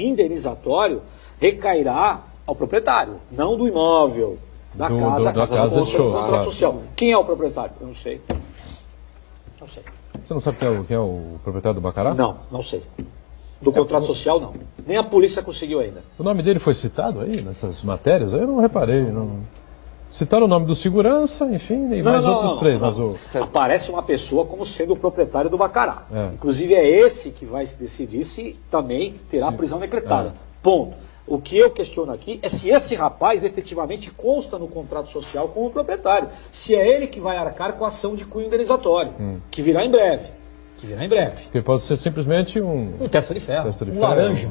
recairá ao proprietário, não do imóvel, da casa de show, contrato social. Quem é o proprietário? Eu não sei. Não sei. Você não sabe quem é o proprietário do Bacará? Não sei. Do contrato social, não. Nem a polícia conseguiu ainda. O nome dele foi citado aí, nessas matérias? Eu não reparei. Não... Citaram o nome do segurança, enfim, e mais outros três. Mas aparece uma pessoa como sendo o proprietário do Bacará. Inclusive é esse que vai se decidir se também terá prisão decretada. Ponto. O que eu questiono aqui é se esse rapaz efetivamente consta no contrato social como proprietário. Se é ele que vai arcar com a ação de cunho indenizatório, que virá em breve. Porque pode ser simplesmente um testa de ferro, um laranja.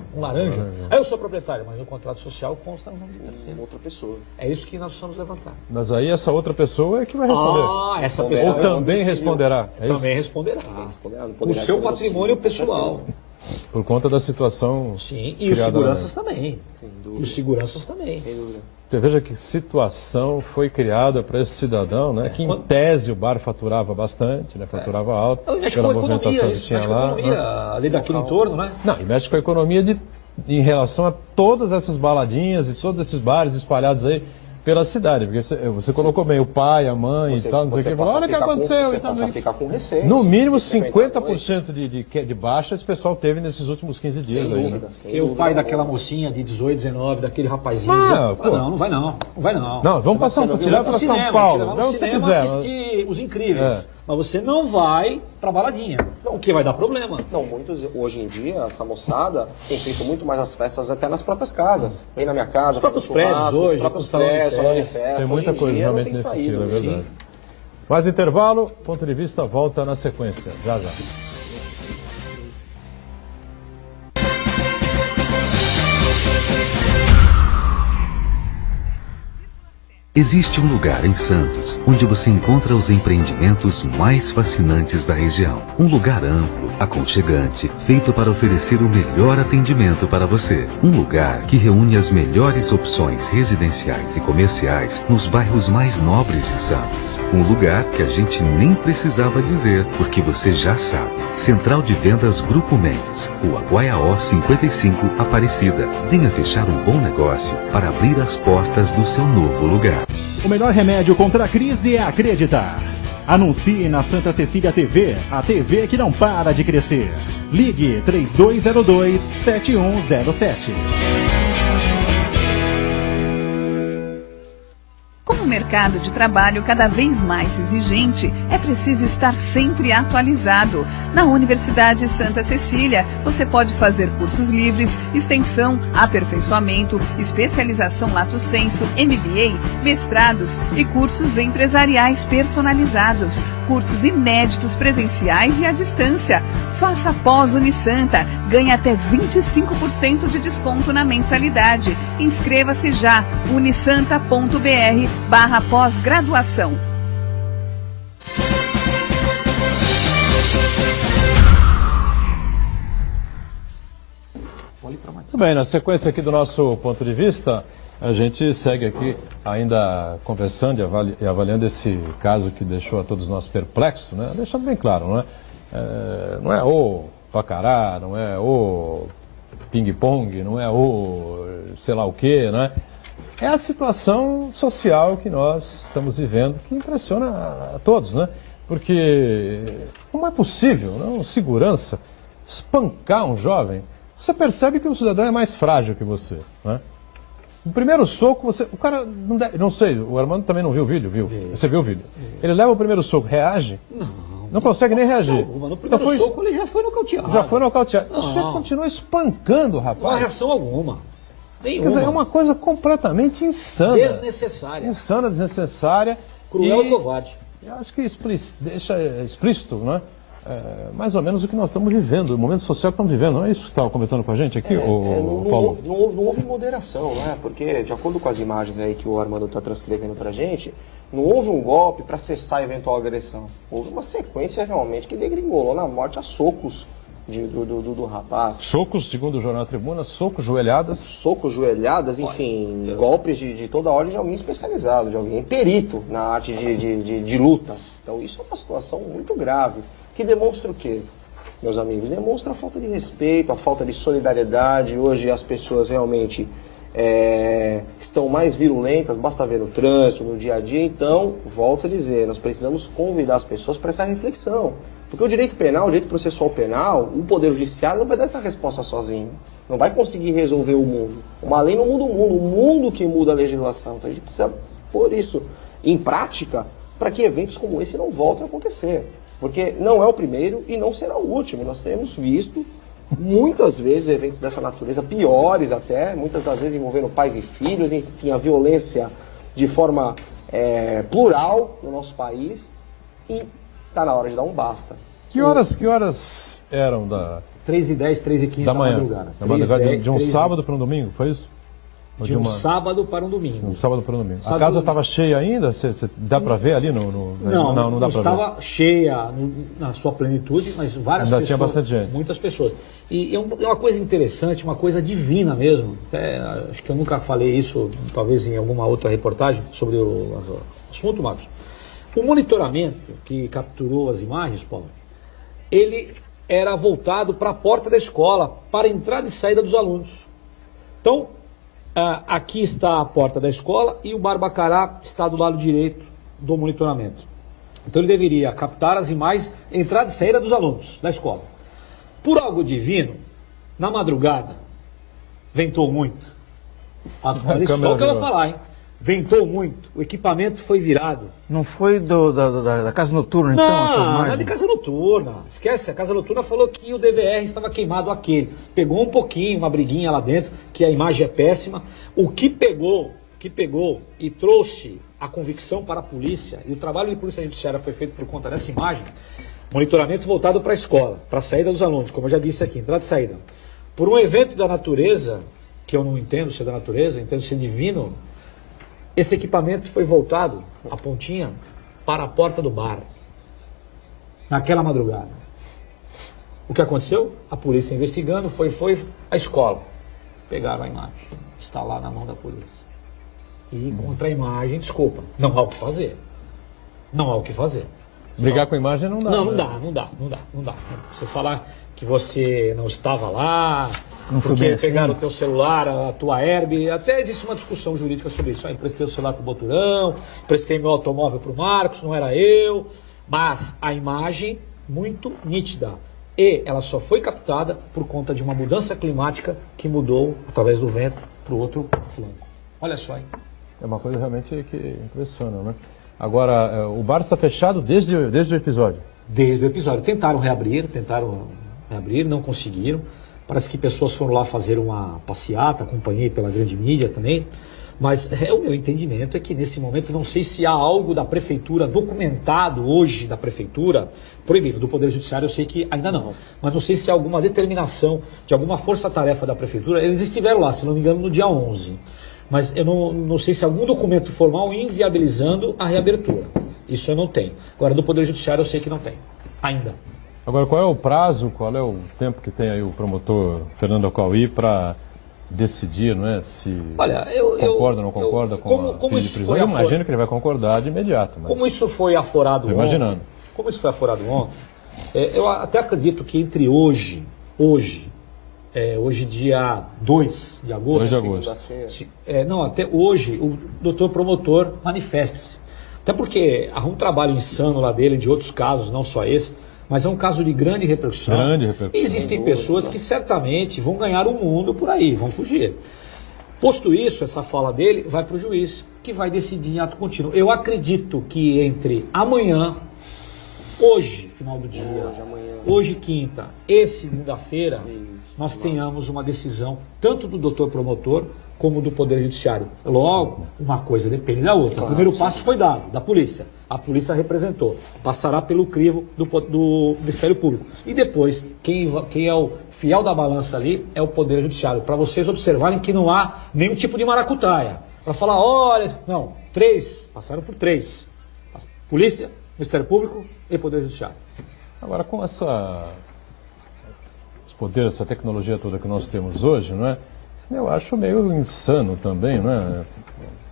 Aí eu sou proprietário, mas no contrato social consta no nome de terceiro. Outra pessoa. É isso que nós precisamos levantar. Mas aí essa outra pessoa é que vai responder. Essa pessoa Ou também responderá. É isso? também responderá. Não O poderá seu ser patrimônio possível, com pessoal. certeza. Por conta da situação. Sim, e os criada, seguranças também. Sem E dúvida. os seguranças também. Sem dúvida. Você veja que situação foi criada para esse cidadão, né? Que em tese o bar faturava bastante, né? Faturava alto, Ela mexe com pela a economia, movimentação que isso tinha mexe com a lá. economia, Né? ali daquele entorno, né? Não, e mexe com a economia em relação a todas essas baladinhas e todos esses bares espalhados aí pela cidade. Porque você colocou bem o pai, a mãe e tal, não sei o que. Falou, olha o que aconteceu. Você e tal, passa a ficar com receio. no mínimo Você vai pegar 50% de baixa esse pessoal teve nesses últimos 15 dias Sem aí, dúvida, né? sem E o dúvida pai daquela alguma. mocinha de 18, 19, daquele rapazinho. Pô. Não vai não. Não vai não. Não, vamos passar vai tirar para São Paulo. Vai Não, no se você cinema quiser. assistir Os Incríveis. É. Mas você não vai pra baladinha. O que vai dar problema. Não, muitos, hoje em dia, essa moçada tem feito muito mais as festas até nas próprias casas. Vem na minha casa, Os próprios faz um churrasco, prédios hoje, os próprios com salão de prédios, salão de festa. festa. Tem muita Hoje em coisa dia, realmente não nesse tem sentido, é saído. verdade. Mais intervalo, ponto de vista, volta na sequência. Já. Existe um lugar em Santos onde você encontra os empreendimentos mais fascinantes da região. Um lugar amplo, aconchegante, feito para oferecer o melhor atendimento para você. Um lugar que reúne as melhores opções residenciais e comerciais nos bairros mais nobres de Santos. Um lugar que a gente nem precisava dizer, porque você já sabe. Central de Vendas Grupo Mendes, Rua Guaiaó 55, Aparecida. Venha fechar um bom negócio para abrir as portas do seu novo lugar. O melhor remédio contra a crise é acreditar. Anuncie na Santa Cecília TV, a TV que não para de crescer. Ligue 3202-7107. Com o mercado de trabalho cada vez mais exigente, é preciso estar sempre atualizado. Na Universidade Santa Cecília, você pode fazer cursos livres, extensão, aperfeiçoamento, especialização lato sensu, MBA, mestrados e cursos empresariais personalizados. Cursos inéditos presenciais e à distância. Faça pós Unisanta, ganhe até 25% de desconto na mensalidade. Inscreva-se já, unisanta.br/pós-graduação. Muito bem, na sequência aqui do nosso ponto de vista, a gente segue aqui ainda conversando e avaliando esse caso que deixou a todos nós perplexos, né? Deixando bem claro, não é? Não é o pacará, não é o ping-pong, não é o sei lá o quê, né? É a situação social que nós estamos vivendo que impressiona a todos, né? Porque como é possível, não? Segurança, espancar um jovem, você percebe que o cidadão é mais frágil que você, né? O primeiro soco, o cara, não sei, o Armando também não viu o vídeo, viu? Você viu o vídeo? Ele leva o primeiro soco, reage? Não consegue nem reagir. No primeiro soco ele já foi nocauteado. Já foi nocauteado. O sujeito continua espancando o rapaz. Não há reação alguma. Nenhuma. Quer dizer, é uma coisa completamente insana. Desnecessária. Insana, desnecessária. Cruel e covarde. Eu acho que deixa explícito, né? Mais ou menos o que nós estamos vivendo, o momento social que estamos vivendo. Não é isso que você estava comentando com a gente aqui, Paulo? Não houve moderação, né? Porque, de acordo com as imagens aí que o Armando está transcrevendo para a gente, não houve um golpe para cessar a eventual agressão. Houve uma sequência realmente que degringolou na morte a socos do rapaz. Socos, segundo o jornal Tribuna, socos, joelhadas. Socos, joelhadas, enfim, golpes de toda ordem de alguém especializado, de alguém perito na arte de luta. Então isso é uma situação muito grave, que demonstra o quê, meus amigos? Demonstra a falta de respeito, a falta de solidariedade. Hoje as pessoas realmente estão mais virulentas, basta ver no trânsito, no dia a dia. Então, volto a dizer, nós precisamos convidar as pessoas para essa reflexão. Porque o direito penal, o direito processual penal, o Poder Judiciário não vai dar essa resposta sozinho. Não vai conseguir resolver o mundo. Uma lei não muda o mundo que muda a legislação. Então a gente precisa pôr isso em prática para que eventos como esse não voltem a acontecer. Porque não é o primeiro e não será o último. Nós temos visto muitas vezes eventos dessa natureza, piores até, muitas das vezes envolvendo pais e filhos, enfim, a violência de forma plural no nosso país, e está na hora de dar um basta. Que horas eram 3h10, 3h15 da madrugada. Da madrugada de um sábado para um domingo, foi isso? De um sábado para um domingo. Um sábado para um domingo. A casa estava cheia ainda? Dá para ver ali? Não dá para ver. Estava cheia na sua plenitude, mas várias ainda pessoas. Tinha bastante gente. Muitas pessoas. E é uma coisa interessante, uma coisa divina mesmo. Até, acho que eu nunca falei isso, talvez em alguma outra reportagem, sobre o assunto, Marcos. O monitoramento que capturou as imagens, Paulo, ele era voltado para a porta da escola, para a entrada e saída dos alunos. Então, aqui está a porta da escola e o Barbacará está do lado direito do monitoramento. Então ele deveria captar as imagens, entrada e saída dos alunos da escola. Por algo divino, na madrugada, ventou muito. Olha só o que eu vou falar, hein? Ventou muito, o equipamento foi virado. Não foi da casa noturna, então? Não é de casa noturna. Esquece, a casa noturna falou que o DVR estava queimado aquele. Pegou um pouquinho, uma briguinha lá dentro, que a imagem é péssima. O que pegou e trouxe a convicção para a polícia, e o trabalho de polícia judiciária foi feito por conta dessa imagem, monitoramento voltado para a escola, para a saída dos alunos, como eu já disse aqui, entrada e saída. Por um evento da natureza, que eu não entendo se é da natureza, entendo se é divino, esse equipamento foi voltado, a pontinha, para a porta do bar, naquela madrugada. O que aconteceu? A polícia investigando, foi a escola. Pegaram a imagem, está lá na mão da polícia. E contra a imagem, desculpa, não há o que fazer. Não há o que fazer. Brigar com a imagem não dá. Não dá. Você falar que você não estava lá, não foi porque assim. Pegaram o teu celular, a tua Herb, até existe uma discussão jurídica sobre isso. Emprestei o celular para o Boturão, emprestei meu automóvel para o Marcos, não era eu, mas a imagem muito nítida. E ela só foi captada por conta de uma mudança climática que mudou, através do vento, para o outro flanco. Olha só, hein? É uma coisa realmente que impressiona, né? Agora, o bar está fechado desde o episódio? Desde o episódio. Tentaram reabrir, não conseguiram. Parece que pessoas foram lá fazer uma passeata, acompanhei pela grande mídia também. Mas o meu entendimento é que nesse momento, não sei se há algo da prefeitura documentado hoje da prefeitura, proibido. Do Poder Judiciário eu sei que ainda não. Mas não sei se há alguma determinação de alguma força-tarefa da prefeitura. Eles estiveram lá, se não me engano, no dia 11. Mas eu não sei se há algum documento formal inviabilizando a reabertura. Isso eu não tenho. Agora, do Poder Judiciário eu sei que não tem. Ainda. Agora, qual é o prazo, qual é o tempo que tem aí o promotor Fernando Acauí para decidir, não é, se concorda ou não concorda com a pena de prisão? Eu imagino que ele vai concordar de imediato. Mas como isso foi aforado ontem, imaginando. Como isso foi aforado ontem, eu até acredito que entre hoje dia 2 de agosto. 2 de agosto. Até hoje, o doutor promotor manifeste-se. Até porque há um trabalho insano lá dele, de outros casos, não só esse, mas é um caso de grande repercussão. E existem pessoas que certamente vão ganhar o mundo por aí, vão fugir. Posto isso, essa fala dele vai para o juiz, que vai decidir em ato contínuo. Eu acredito que entre amanhã, hoje, final do dia, hoje quinta e segunda-feira, nós tenhamos uma decisão, tanto do doutor promotor, como do Poder Judiciário. Logo, uma coisa depende da outra. O primeiro passo foi dado, da polícia. A polícia representou. Passará pelo crivo do Ministério Público. E depois, quem é o fiel da balança ali é o Poder Judiciário. Para vocês observarem que não há nenhum tipo de maracutaia. Para falar, olha, não, 3, passaram por 3. Polícia, Ministério Público e Poder Judiciário. Agora, com os poderes, essa tecnologia toda que nós temos hoje, não é? Eu acho meio insano também, não é?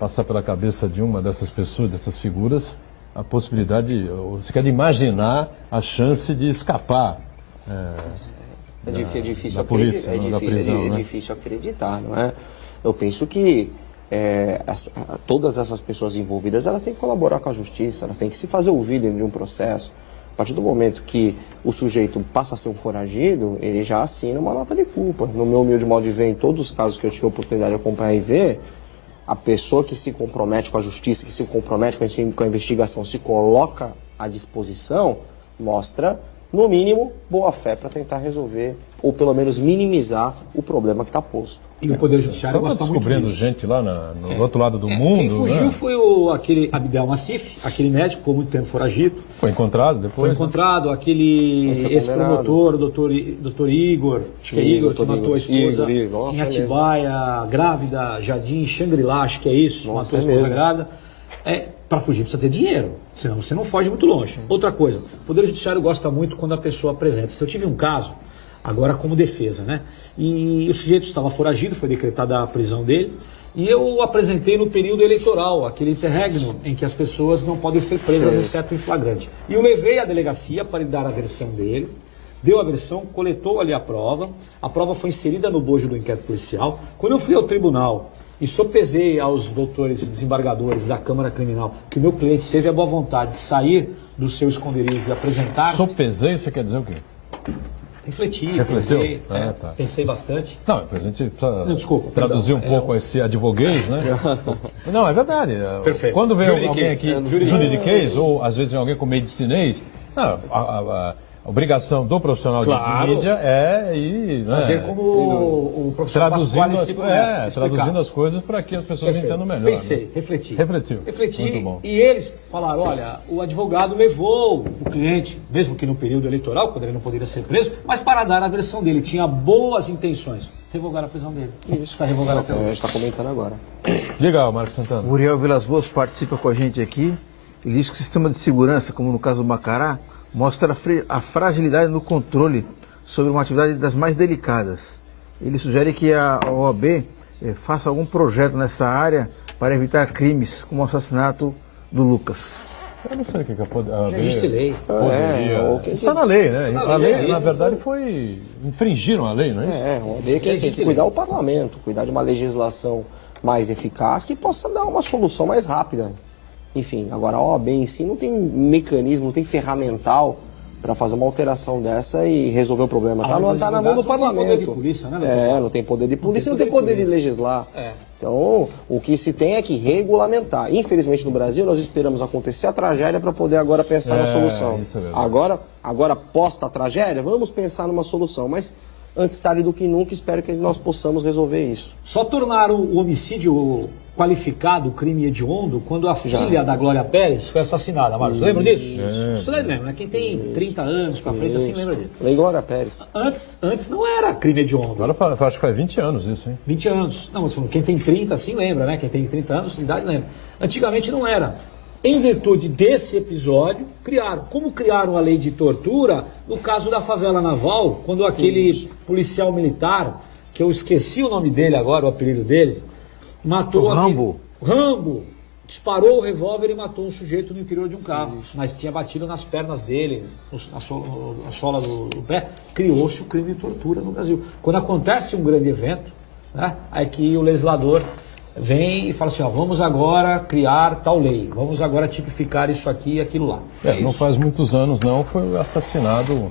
Passar pela cabeça de uma dessas pessoas, dessas figuras, a possibilidade, você quer imaginar a chance de escapar é difícil da polícia, da prisão, é difícil acreditar, não é? Eu penso que todas essas pessoas envolvidas, elas têm que colaborar com a justiça, elas têm que se fazer ouvir dentro de um processo. A partir do momento que o sujeito passa a ser um foragido, ele já assina uma nota de culpa. No meu humilde modo de ver, em todos os casos que eu tive a oportunidade de acompanhar e ver, a pessoa que se compromete com a justiça, que se compromete com a investigação, se coloca à disposição, mostra no mínimo, boa fé para tentar resolver, ou pelo menos minimizar o problema que está posto. E o Poder Judiciário Você está gosta muito descobrindo disso. gente lá no outro lado do mundo. Quem fugiu né? foi aquele Abdel Massif, aquele médico que ficou muito tempo foragido. Foi encontrado depois. Foi encontrado aquele foi ex-promotor, o doutor Igor, acho que é Isso, Igor, que doutor matou a esposa Igor, nossa, em é Atibaia, grávida, Jardim Shangri-La, acho que é isso, Nossa, matou a é esposa mesmo. grávida. Para fugir precisa ter dinheiro, senão você não foge muito longe. Outra coisa, o Poder Judiciário gosta muito quando a pessoa apresenta. Se eu tive um caso, agora como defesa, né? E o sujeito estava foragido, foi decretada a prisão dele, e eu apresentei no período eleitoral, aquele interregno em que as pessoas não podem ser presas, exceto em flagrante. E eu levei à delegacia para ele dar a versão dele, deu a versão, coletou ali a prova foi inserida no bojo do inquérito policial. Quando eu fui ao tribunal e sopesei aos doutores desembargadores da Câmara Criminal que o meu cliente teve a boa vontade de sair do seu esconderijo e apresentar-se... Sopesei, você quer dizer o quê? Refleti, Refletiu? pensei, Tá. pensei bastante. Não, a gente precisa Não, desculpa, traduzir perdão, um pouco esse advoguês, né? Não, é verdade. Perfeito. Quando vem alguém Juridiquês. aqui, Juridiquês. juridiquês, ou às vezes vem alguém com medicinês, não, a obrigação do profissional Claro. de mídia é ir, né, Fazer como o professor traduzindo, Pasquale traduzindo as coisas para que as pessoas Perfeito. entendam melhor. Pensei, né? refleti. Refletiu. Refleti Muito bom. e eles falaram, olha, o advogado levou o cliente, mesmo que no período eleitoral, quando ele não poderia ser preso, mas para dar a versão dele, tinha boas intenções. Revogaram a prisão dele. Isso está revogado até A hoje. gente está comentando agora. Diga, Marcos Santana. O Uriel Vilas Boas participa com a gente aqui. Ele diz que o sistema de segurança, como no caso do Macará, mostra a fragilidade no controle sobre uma atividade das mais delicadas. Ele sugere que a OAB faça algum projeto nessa área para evitar crimes como o assassinato do Lucas. Eu não sei o que a Já existe lei. Está na lei, né? Está na A lei, lei, na existe. verdade, infringiram a lei, não é isso? Uma lei que tem que cuidar o parlamento, cuidar de uma legislação mais eficaz que possa dar uma solução mais rápida. Enfim, agora a OAB em si não tem mecanismo, não tem ferramental para fazer uma alteração dessa e resolver o problema. Tá na mão do parlamento. Não tem poder de polícia, né? Não tem poder de polícia, não tem poder de legislar. Então, o que se tem é que regulamentar. Infelizmente, no Brasil, nós esperamos acontecer a tragédia para poder agora pensar na solução. Isso é verdade. Agora, posta a tragédia, vamos pensar numa solução. Mas, antes tarde do que nunca, espero que nós possamos resolver isso. Só tornaram o homicídio qualificado, o crime hediondo, quando a filha da Glória Pérez foi assassinada, Marcos. Lembra disso? Você lembra, né? Quem tem 30 anos para frente assim lembra disso. Lei Glória Pérez. Antes não era crime hediondo. Agora acho que faz 20 anos isso, hein? 20 anos. Não, mas quem tem 30 assim lembra, né? Quem tem 30 anos de idade lembra. Antigamente não era. Em virtude desse episódio, como criaram a lei de tortura no caso da favela naval, quando aquele policial militar, que eu esqueci o nome dele agora, o apelido dele, matou Rambo, disparou o revólver e matou um sujeito no interior de um carro, mas tinha batido nas pernas dele, na sola do pé. Criou-se o crime de tortura no Brasil. Quando acontece um grande evento, né, aí que o legislador vem e fala assim, vamos agora criar tal lei, vamos agora tipificar isso aqui e aquilo lá. Não faz muitos anos não, foi assassinado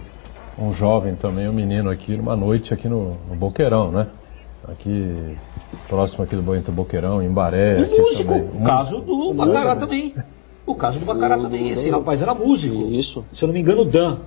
um jovem também, um menino aqui, numa noite aqui no Boqueirão, né? Aqui, próximo aqui do Boqueirão, em Baré. Um músico, o caso do Macará também. O caso do Macará também, esse rapaz era músico. Isso. Se eu não me engano, Dan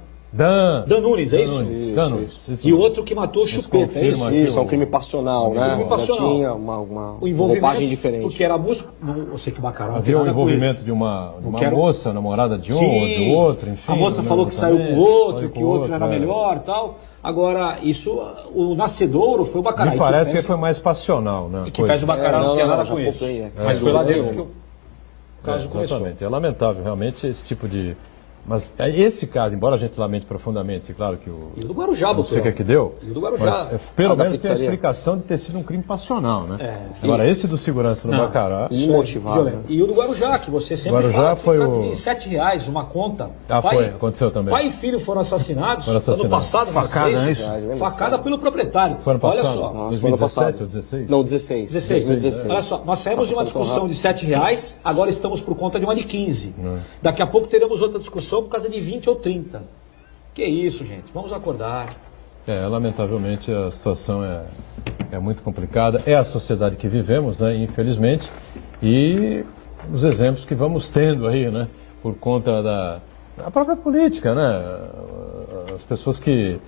Nunes, é isso? Dan Nunes. Isso. E o outro que matou o Chupeta, é isso? Isso, é um crime passional, né? crime passional. Já tinha uma O envolvimento, roupagem diferente. porque era músico, eu sei que o Macará não tem Havia o nada com envolvimento isso. de uma quero- moça, namorada de um Sim, ou de outro, enfim. a moça né, falou que saiu também, com o outro, saiu que com o outro era melhor e tal. Agora, isso, o nascedouro foi o Macará. Me parece que foi mais passional, né? E que pese o Macará não tem nada já com isso. comprei, Mas foi lá dentro que o caso começou. Exatamente. É lamentável, realmente, esse tipo de... Mas esse caso, embora a gente lamente profundamente, claro que o... E o do Guarujá, não doutor. sei o que é que deu, E o do Guarujá. mas pelo da menos tem a pizzaria. explicação de ter sido um crime passional, né? É. Agora, esse do segurança no Não. Macará... Imotivado. Violento. E o do Guarujá, que você sempre Guarujá fala que foi fica o- de R$7 uma conta. Foi, aconteceu também. Pai e filho foram assassinados. Foram assassinados. Ano passado, Facada, vocês, não é isso? Facada pelo proprietário. Foi ano Olha passado? só. Nossa, foi ano 2017 passado. ou 16? Não, 16. 16. Olha só, nós saímos de uma passando discussão de R$7, agora estamos por conta de uma de 15. Daqui a pouco teremos outra discussão por causa de 20 ou 30. Que isso, gente? Vamos acordar. Lamentavelmente a situação é muito complicada. É a sociedade que vivemos, né, infelizmente, e os exemplos que vamos tendo aí, né, por conta da própria política, né, as pessoas que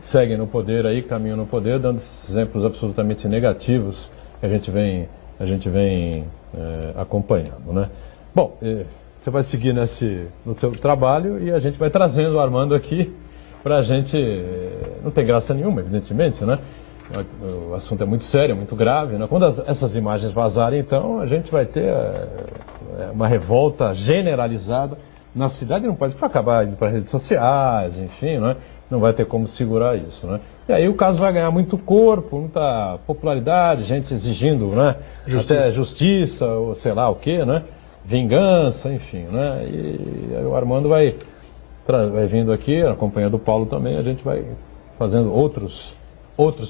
seguem no poder aí, caminham no poder, dando esses exemplos absolutamente negativos que a gente vem acompanhando, né? Bom, você vai seguir no seu trabalho e a gente vai trazendo o Armando aqui para a gente... Não tem graça nenhuma, evidentemente, né? O assunto é muito sério, muito grave, né? Quando essas imagens vazarem, então, a gente vai ter uma revolta generalizada na cidade, não pode acabar indo para redes sociais, enfim, né? Não vai ter como segurar isso, né? E aí o caso vai ganhar muito corpo, muita popularidade, gente exigindo, né? Até justiça, ou sei lá o quê, né? Vingança, enfim, né? E aí o Armando vai vindo aqui, acompanhando o Paulo também, a gente vai fazendo outros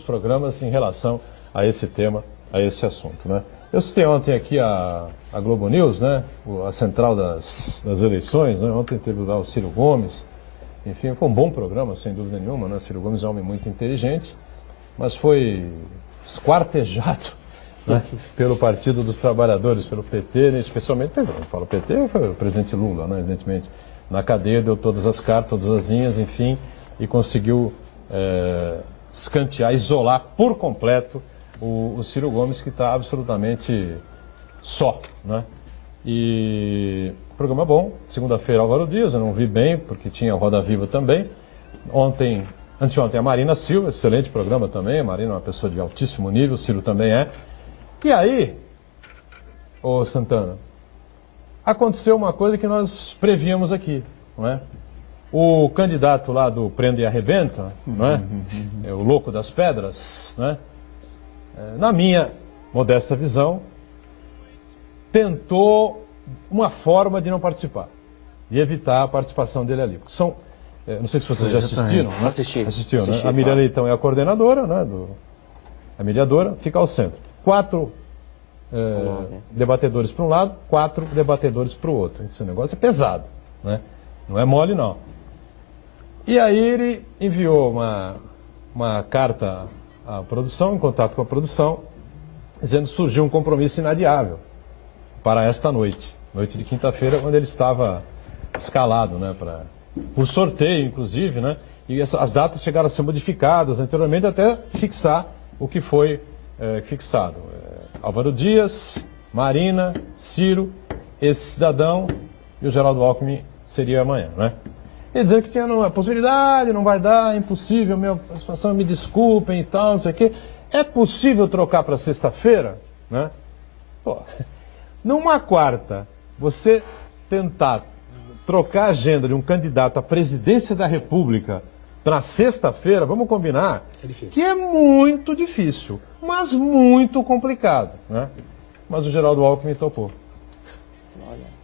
programas em relação a esse tema, a esse assunto, né? Eu citei ontem aqui a Globo News, né? A central das eleições, né? Ontem teve lá o Ciro Gomes, enfim, foi um bom programa, sem dúvida nenhuma, né? Ciro Gomes é um homem muito inteligente, mas foi esquartejado, né? Pelo Partido dos Trabalhadores, pelo PT, né? Especialmente, eu falo PT, foi o presidente Lula, né? Evidentemente, na cadeia, deu todas as cartas, todas as linhas, enfim, e conseguiu escantear, isolar por completo o Ciro Gomes, que está absolutamente só, né? E o programa é bom. Segunda-feira, Álvaro Dias, eu não vi bem, porque tinha Roda Viva também. Anteontem, a Marina Silva, excelente programa também. A Marina é uma pessoa de altíssimo nível, o Ciro também é. E aí, ô Santana, aconteceu uma coisa que nós prevíamos aqui, não é? O candidato lá do Prenda e Arrebenta, não é? É o louco das pedras, né? Na minha modesta visão, tentou uma forma de não participar, de evitar a participação dele ali. Não sei se vocês já assistiram, né? Assistiu, né? A Miriam Leitão é a coordenadora, né? A mediadora, fica ao centro. 4 debatedores para um lado, 4 debatedores para o outro. Esse negócio é pesado, né? Não é mole, não. E aí ele enviou uma carta à produção, em contato com a produção, dizendo que surgiu um compromisso inadiável para esta noite de quinta-feira, quando ele estava escalado, né, por sorteio, inclusive, né, e as datas chegaram a ser modificadas anteriormente até fixar o que foi fixado. Álvaro Dias, Marina, Ciro, esse cidadão e o Geraldo Alckmin seria amanhã, né? E dizendo que tinha uma possibilidade, não vai dar, é impossível, a situação, me desculpem e tal, não sei o quê. É possível trocar para sexta-feira, né? Pô, numa quarta, você tentar trocar a agenda de um candidato à presidência da República para sexta-feira, vamos combinar, que é muito difícil, mas muito complicado, né? Mas o Geraldo Alckmin topou.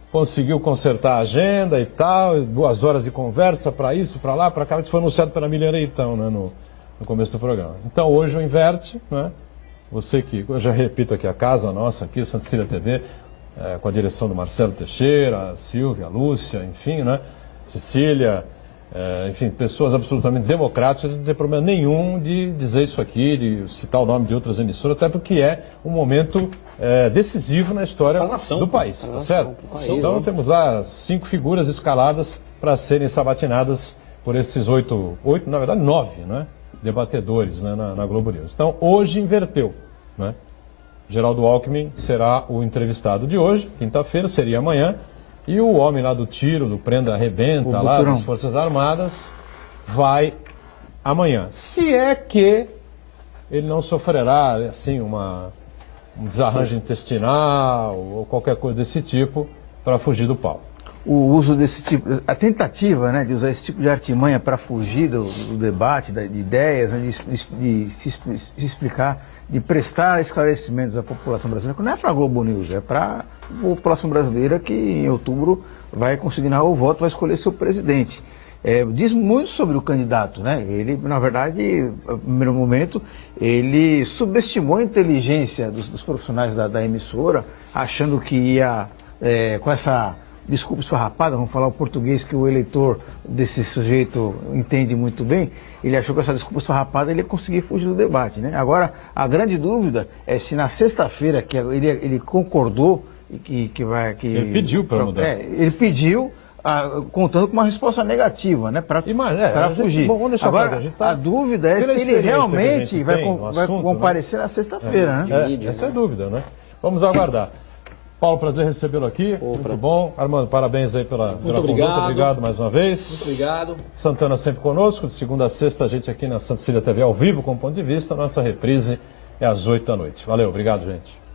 Conseguiu consertar a agenda e tal, 2 horas de conversa para isso, para lá, para cá, isso foi anunciado pela Miriam Leitão, né, no começo do programa. Então hoje o inverte, né? Você que, eu já repito aqui, a casa nossa aqui, o Santa Cecília TV, com a direção do Marcelo Teixeira, a Silvia, a Lúcia, enfim, né? Cecília, enfim, pessoas absolutamente democráticas, não tem problema nenhum de dizer isso aqui, de citar o nome de outras emissoras, até porque é um momento decisivo na história do país, tá certo? Então temos lá 5 figuras escaladas para serem sabatinadas por esses 8, na verdade 9, né? Debatedores, né, na Globo News. Então hoje inverteu, né? Geraldo Alckmin será o entrevistado de hoje, quinta-feira, seria amanhã, e o homem lá do tiro, do Prenda Arrebenta, lá das Forças Armadas, vai amanhã. Se é que ele não sofrerá, assim, um desarranjo intestinal ou qualquer coisa desse tipo para fugir do pau. O uso desse tipo, a tentativa, né, de usar esse tipo de artimanha para fugir do debate, de ideias, né, de se explicar, de prestar esclarecimentos à população brasileira, não é para a Globo News, é para a população brasileira que em outubro vai conseguir narrar o voto, vai escolher seu presidente. Diz muito sobre o candidato, né? Ele, na verdade, no primeiro momento, ele subestimou a inteligência dos profissionais da emissora, achando que ia, com essa desculpa esfarrapada, vamos falar o português que o eleitor desse sujeito entende muito bem, ele achou que essa desculpa esfarrapada ele ia conseguir fugir do debate, né? Agora, a grande dúvida é se na sexta-feira que ele concordou e que vai... Ele pediu para mudar. Ele pediu, contando com uma resposta negativa, né? Para fugir. Vamos deixar agora, a dúvida é se ele realmente vai comparecer na sexta-feira, né? Essa é a dúvida, né? Vamos aguardar. Paulo, prazer recebê-lo aqui. Muito bom. Armando, parabéns aí pela conduta. Obrigado mais uma vez. Muito obrigado. Santana sempre conosco. De segunda a sexta, a gente aqui na Santa Cecília TV ao vivo com o Ponto de Vista. Nossa reprise é às 8 da noite. Valeu, obrigado, gente.